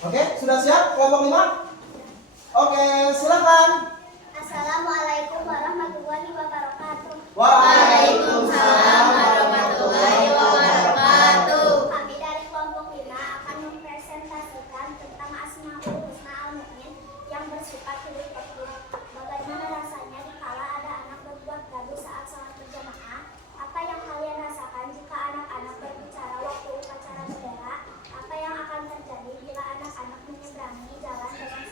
Oke, sudah siap kelompok 5? Oke, silakan. Assalamualaikum warahmatullahi wabarakatuh. Waalaikumsalam warahmatullahi wabarakatuh. Kami dari kelompok 5 akan mempresentasikan tentang asmaul husna al-mu'min yang bersifat hidup tekun. Bagaimana rasanya dikala ada anak berbuat gaduh saat sholat berjamaah? Apa yang kalian rasakan jika anak-anak berbicara waktu upacara bendera? Apa yang akan terjadi bila anak-anak menyeberangi jalan dengan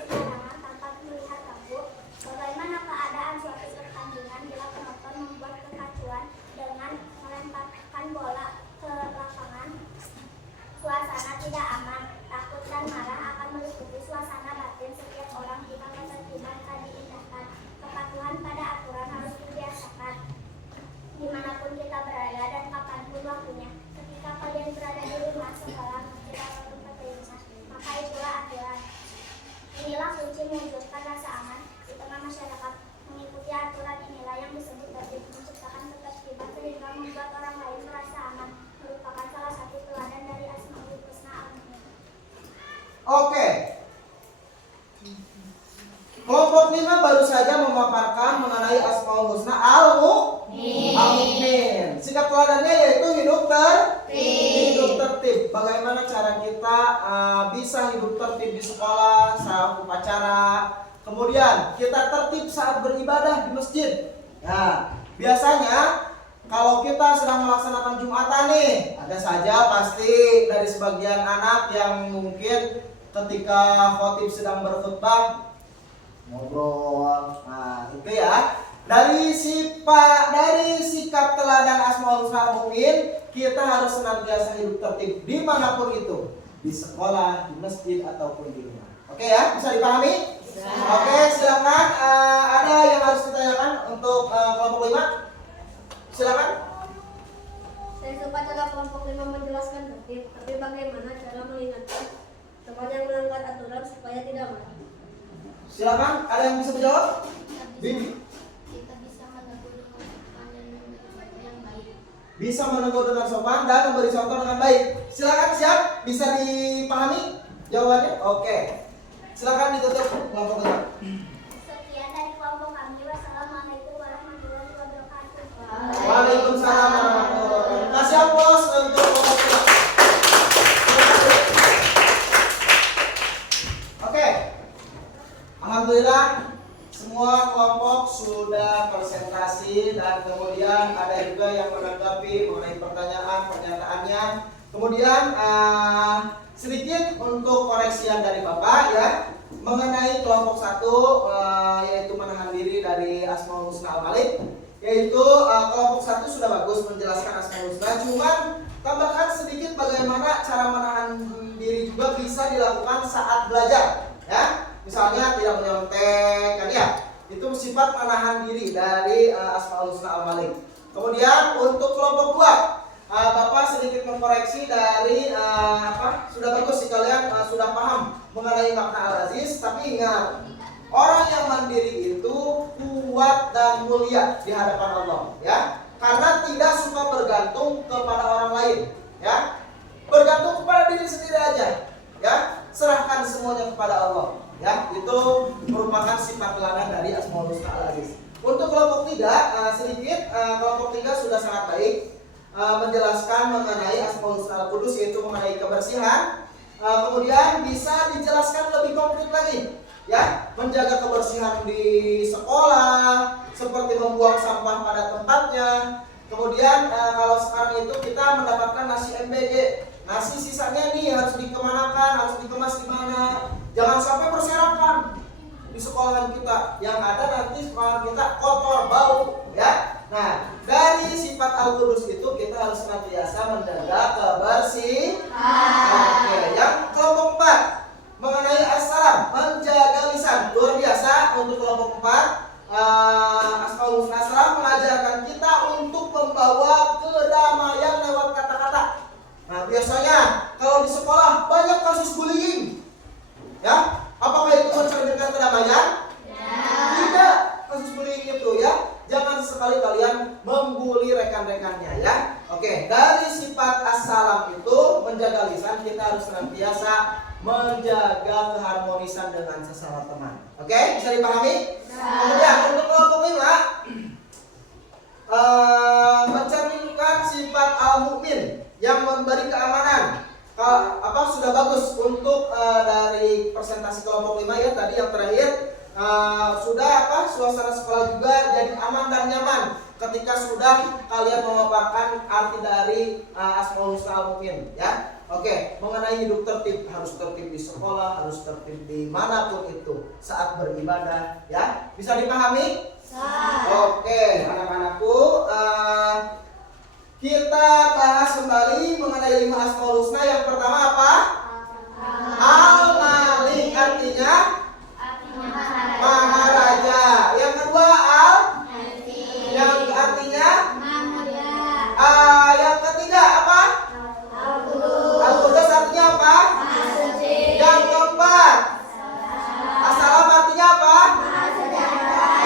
Asmaul Husna Al-Mu'min. Sikap teladannya yaitu hidup tertib. Bagaimana cara kita bisa hidup tertib di sekolah, saat upacara. Kemudian kita tertib saat beribadah di masjid. Nah, biasanya kalau kita sedang melaksanakan Jumatan nih, ada saja pasti dari sebagian anak yang mungkin ketika khotib sedang berkhutbah ngobrol. Nah, itu ya. Dari sikap teladan Asmaul Husna Al-Mu'min, kita harus senantiasa hidup tertib dimanapun itu, di sekolah, di masjid ataupun di rumah. Oke ya, bisa dipahami? Oke, silakan. Ada yang harus ditanyakan untuk kelompok 5? Silakan. Saya suka cara kelompok 5 menjelaskan tertib, tapi bagaimana cara mengingatkan teman yang melanggar aturan supaya tidak marah? Silakan, ada yang bisa menjawab? Bibi. Kita bisa menegur dengan sopan dan memberi contoh yang baik. Bisa menegur dengan sopan dan memberi contoh dengan baik. Silakan, siap? Bisa dipahami jawabannya? Oke. Silakan ditutup kelompok 5. Sekian dari kelompok kami. Wassalamualaikum warahmatullahi wabarakatuh. Waalaikumsalam warahmatullahi wabarakatuh. Kasih aplaus untuk kelompok 5. Oke. Alhamdulillah semua kelompok sudah presentasi dan kemudian ada juga yang menanggapi mengenai pertanyaannya. Kemudian sedikit untuk koreksian dari Bapak ya mengenai kelompok 1 yaitu menahan diri dari Asmaul Husna Al-Malik, yaitu kelompok 1 sudah bagus menjelaskan Asmaul Husna, cuman tambahkan sedikit bagaimana cara menahan diri juga bisa dilakukan saat belajar ya. Misalnya tidak menyontek kan ya. Itu sifat menahan diri dari Asmaul Husna Al-Malik. Kemudian untuk kelompok 2 Bapak sedikit mengkoreksi dari sudah bagus sih kalian sudah paham mengenai makna Al-Aziz, tapi ingat orang yang mandiri itu kuat dan mulia di hadapan Allah ya, karena tidak suka bergantung kepada orang lain ya, bergantung kepada diri sendiri aja ya, serahkan semuanya kepada Allah ya. Itu merupakan sifat teladan dari Asmaul Husna Al-Aziz. Untuk kelompok 3 sedikit kelompok 3 sudah sangat baik menjelaskan mengenai Asmaul Husna Al-Qudus, yaitu mengenai kebersihan. Kemudian bisa dijelaskan lebih konkret lagi ya, menjaga kebersihan di sekolah seperti membuang sampah pada tempatnya. Kemudian kalau sekarang itu kita mendapatkan nasi MBG, nasi sisanya nih harus dikemanakan, harus dikemas di mana, jangan sampai berserakan di sekolahan kita, yang ada nanti sekolahan kita kotor bau ya. Nah, dari sifat Al-Qudus itu kita harus senantiasa menjaga kebersihan. Oke, yang kelompok 4 mengenai as-salam, menjaga lisan. Luar biasa untuk kelompok 4. Asmaul Husna As-Salam mengajarkan kita untuk membawa kedamaian lewat kata-kata. Nah, biasanya kalau di sekolah banyak kasus bullying. Ya, apakah itu mencerminkan kedamaian? Tidak, kasus bullying itu ya. Jangan sekali kalian membuli rekan-rekannya ya. Oke, dari sifat as-salam itu menjaga lisan, kita harus senantiasa menjaga keharmonisan dengan sesama teman. Oke, bisa dipahami? Kemudian untuk kelompok 5 mencerminkan sifat al-mu'min yang memberi keamanan. Sudah bagus untuk dari presentasi kelompok 5 ya tadi yang terakhir. Sudah suasana sekolah juga jadi aman dan nyaman ketika sudah kalian memaparkan arti dari Asmaul Husna Al-Mu'min ya. Oke, mengenai hidup tertib, harus tertib di sekolah, harus tertib di manapun itu saat beribadah ya. Bisa dipahami? Oke, anak-anakku, kita bahas kembali mengenai 5 Asmaul Husna. Yang pertama apa? Al-Malik, artinya Maharaja. Yang kedua yang artinya yang ketiga apa? Al-Qudus artinya apa? Yang keempat As-Salam artinya apa?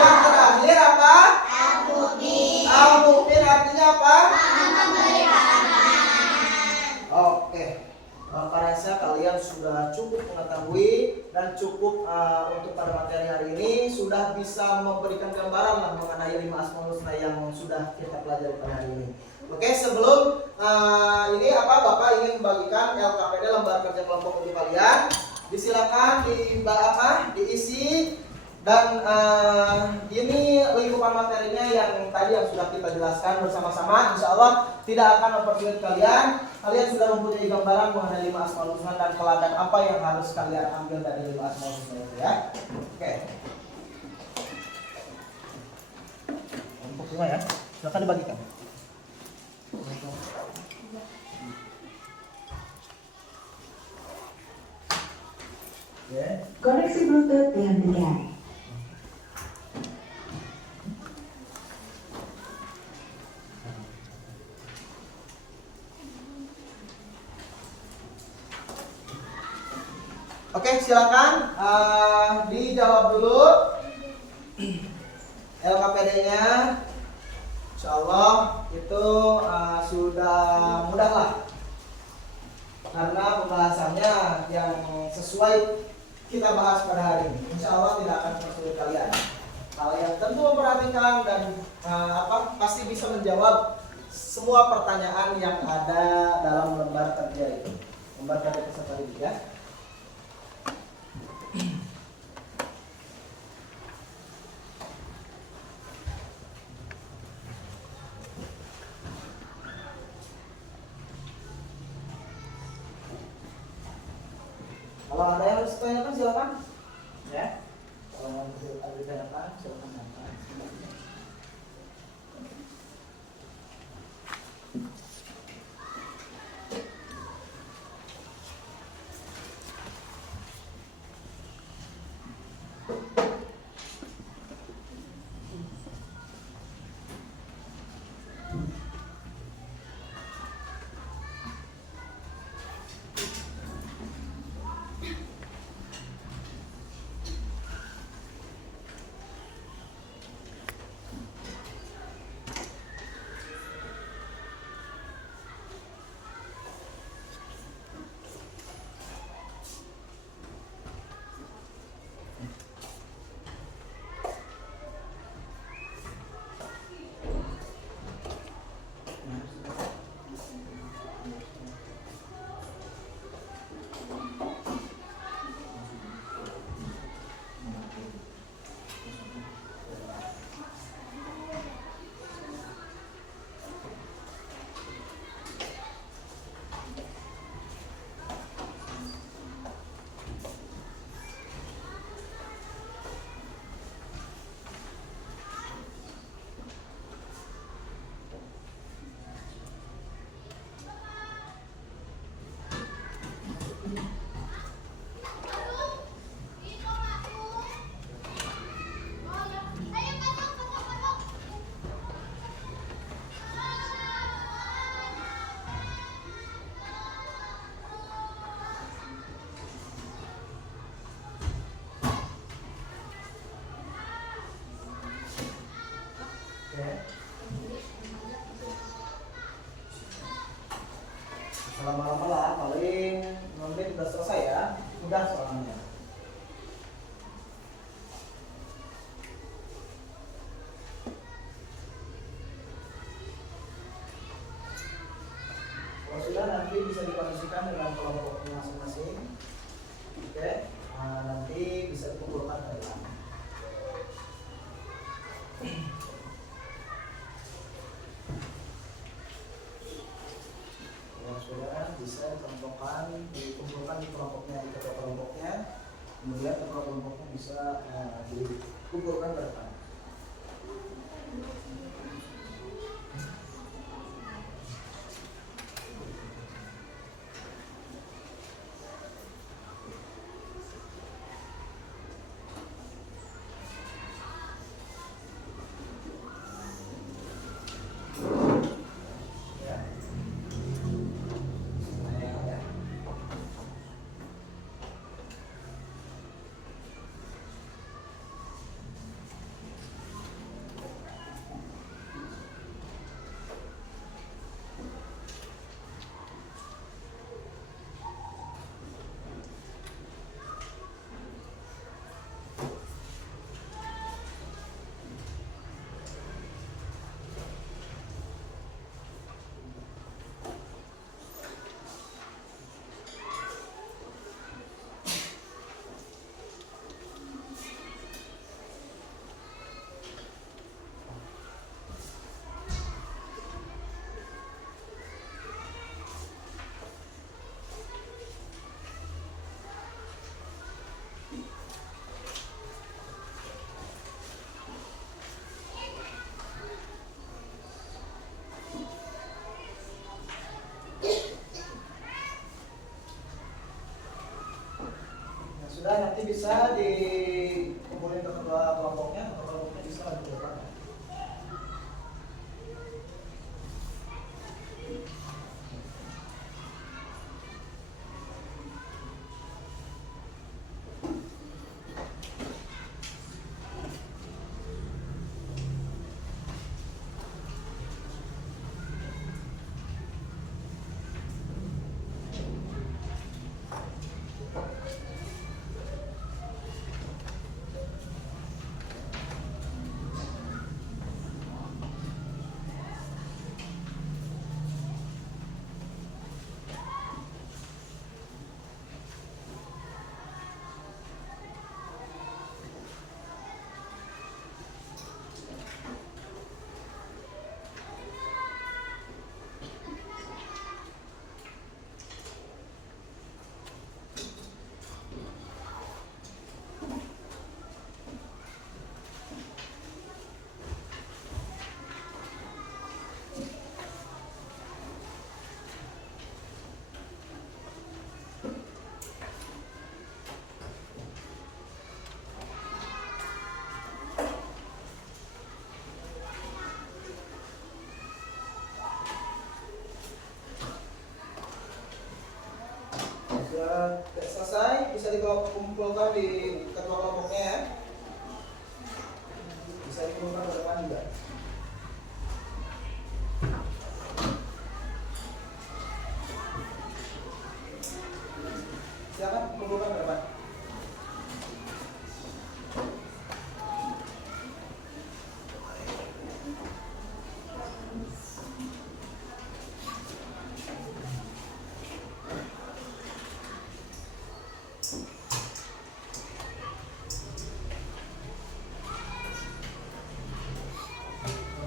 Yang terakhir apa? Al-Mu'min artinya apa? Oke, Bapak rasa sudah cukup mengetahui dan cukup untuk pada materi hari ini sudah bisa memberikan gambaran lah mengenai 5 Asmaul Husna yang sudah kita pelajari pada hari ini. Oke, sebelum ini Bapak ingin membagikan LKPD lembar kerja kelompok untuk kalian. Disilakan diisi dan ini lingkupan materinya yang tadi yang sudah kita jelaskan bersama-sama. Insya Allah tidak akan mempersulit kalian. Kalian sudah mempunyai gambaran mengenai 5 Asmaul Husna dan teladan apa yang harus kalian ambil dari 5 Asmaul Husna itu ya. Oke. Untuk semua ya, silakan dibagikan. Koneksi Bluetooth dengan benar. Oke, silakan dijawab dulu LKPD-nya. Insya Allah itu sudah mudah lah, karena pembahasannya yang sesuai kita bahas pada hari ini. Insya Allah tidak akan mempersulit kalian. Kalian tentu memperhatikan dan pasti bisa menjawab semua pertanyaan yang ada dalam lembar kerja itu. Lembar kerja peserta didik ya. Kalau ada yang harus ditanyakan silakan. Ya. Kalau ada ditanyakan silakan tanyakan. Lama-lama lah, paling 5 menit udah selesai ya. Udah soalnya. Kalau sudah nanti bisa dikondisikan dengan kelompoknya masing-masing. Oke, nanti bisa dikumpulkan dari lama. Bisa dikumpulkan di kelompoknya, di ketua kelompoknya, kemudian ketua kelompoknya bisa dikumpulkan ke depan. Alhamdulillah, nanti bisa dikumpulin ke kedua kelompoknya, bisa di depan. Sudah selesai, bisa dikumpulkan di ketua kelompoknya ya. Bisa dikumpulkan ke depan juga. Silakan kumpulkan ke depan.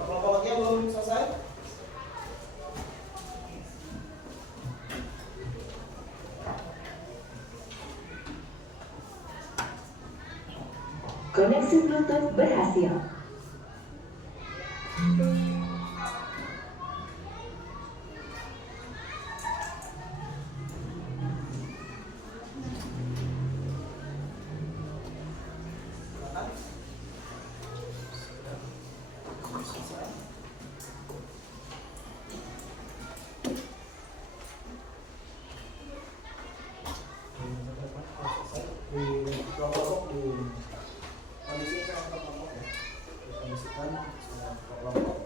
Kelompoknya belum selesai? Koneksi Bluetooth berhasil. Di kelompok di kondisikan untuk kelompok ya, dikondisikan kelompok.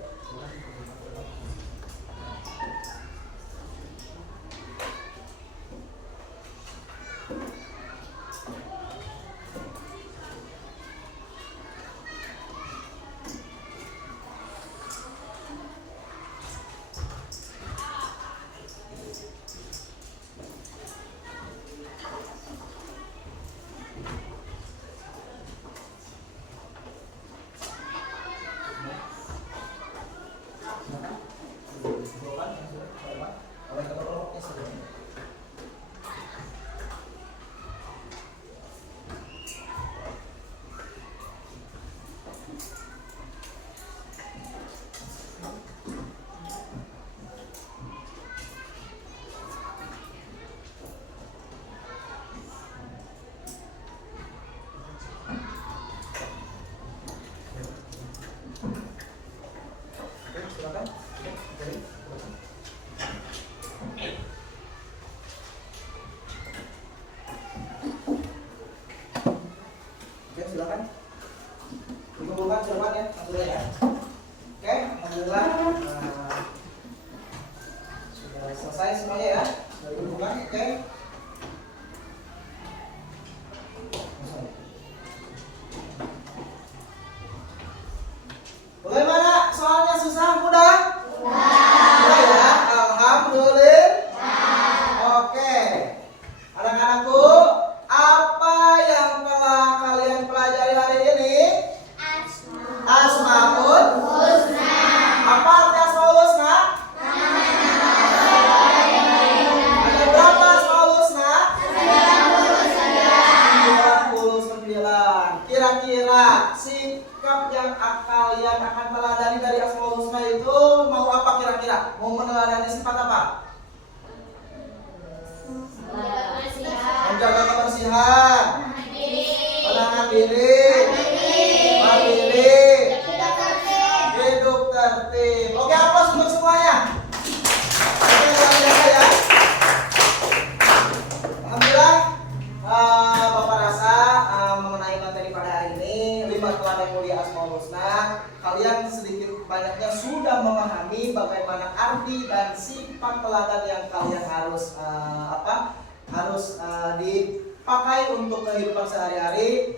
Silakan. Oke, silakan. Dikumpulkan silakan ya, Mas ya. Oke, alhamdulillah sudah selesai semuanya ya. Sudah dikumpulkan, oke. Bagaimana? Soalnya susah, mudah? Mudah ya, alhamdulillah. Oke, anak-anakku, apa yang telah kalian pelajari hari ini? Asmaul Husna. Apa arti Asmaul Husna? Ada berapa Asmaul Husna? 99. Kira-kira sikap yang kalian akan teladani dari Asmaul Husna itu mau apa kira-kira? Mau meneladani sifat apa? Menjaga kebersihan, mandiri, hidup tertib. Oke, aplaus untuk semuanya. Oke, luar biasa ya. Alhamdulillah, Bapak rasa mengenai materi pada hari ini 5 teladan mulia Asmaul Husna, kalian sedikit banyaknya sudah memahami bagaimana arti dan sifat teladan yang kalian harus dipakai untuk kehidupan sehari-hari.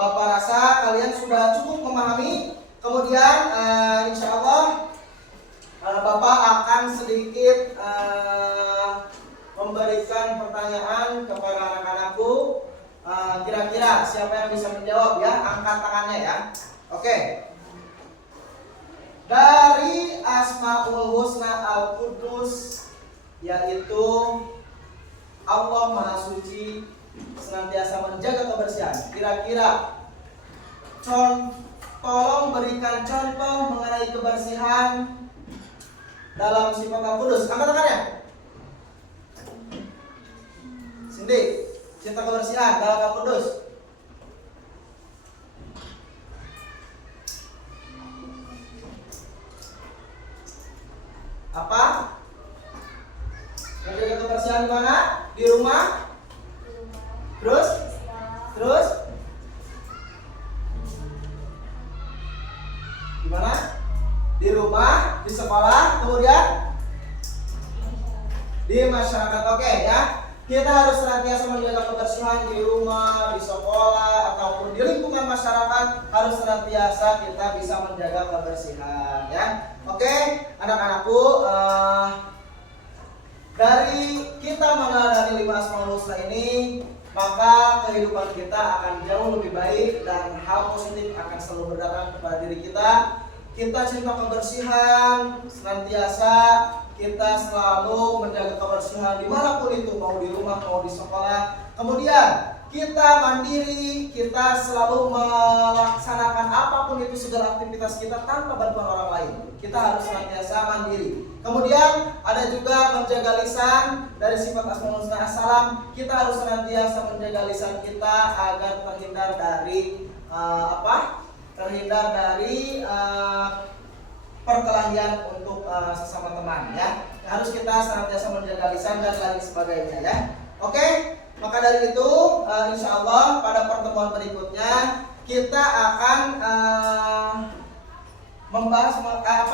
Bapak rasa kalian sudah cukup memahami. Kemudian insya Allah Bapak akan sedikit memberikan pertanyaan kepada anak-anakku. Kira-kira siapa yang bisa menjawab ya? Angkat tangannya ya. Oke. Dari Asmaul Husna Al-Qudus, yaitu Allah Maha Suci, senantiasa menjaga kebersihan. Kira-kira tolong berikan contoh mengenai kebersihan dalam sifat Al-Qudus. Angkat tangannya. Cindy, cinta kebersihan dalam Al-Qudus. Apa? Menjaga kebersihan di mana? Di rumah? Terus? Di mana? Di rumah, di sekolah, kemudian di masyarakat. Oke ya. Kita harus senantiasa menjaga kebersihan di rumah, di sekolah, ataupun di lingkungan masyarakat. Harus senantiasa kita bisa menjaga kebersihan ya. Oke, anak-anakku, dari kita mengenal 5 Asmaul Husna ini, maka kehidupan kita akan jauh lebih baik dan hal positif akan selalu berdatang kepada diri kita. Kita cinta kebersihan, senantiasa kita selalu menjaga kebersihan dimanapun itu, mau di rumah, mau di sekolah. Kemudian kita mandiri, kita selalu melaksanakan apapun itu segala aktivitas kita tanpa bantuan orang lain. Kita harus senantiasa mandiri. Kemudian ada juga menjaga lisan dari sifat Asmaul Husna As-Salam. Kita harus senantiasa menjaga lisan kita agar terhindar dari perkelahian untuk sesama teman ya. Harus kita senantiasa menjaga lisan dan lain sebagainya ya. Oke, maka dari itu insya Allah pada pertemuan berikutnya kita akan membahas pada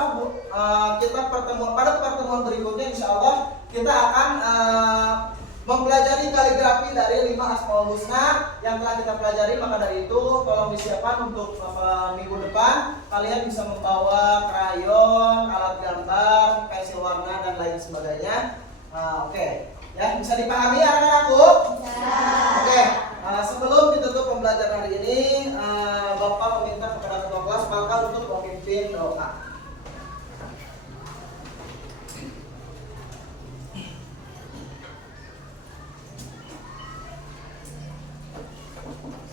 pertemuan berikutnya insya Allah kita akan mempelajari kaligrafi dari 5 Asmaul Husna yang telah kita pelajari. Maka dari itu tolong disiapkan untuk minggu depan kalian bisa membawa krayon, alat gambar, pensil warna dan lain sebagainya. Oke. Ya, bisa dipahami anak-anakku? Oke. Sebelum ditutup pembelajaran hari ini, Bapak meminta kepada ketua kelas bakal untuk memimpin doa.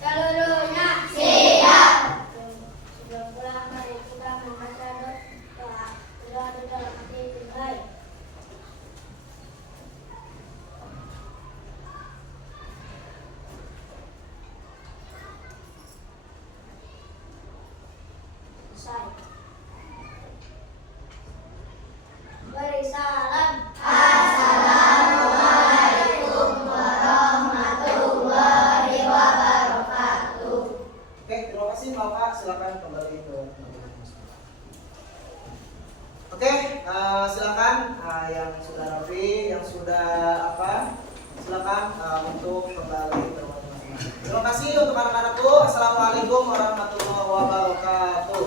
Seluruhnya siap. Sebelum pulang mari kita membaca doa. Doa di dalam hati yang baik. Selesai. Beri salam. Assalamualaikum warahmatullahi wabarakatuh. Oke, terima kasih Bapak. Silakan kembali ke. Oke, silakan yang sudah rapi, yang sudah silakan untuk kembali ke masing-masing. Terima kasih untuk anak-anakku. Assalamualaikum warahmatullahi wabarakatuh.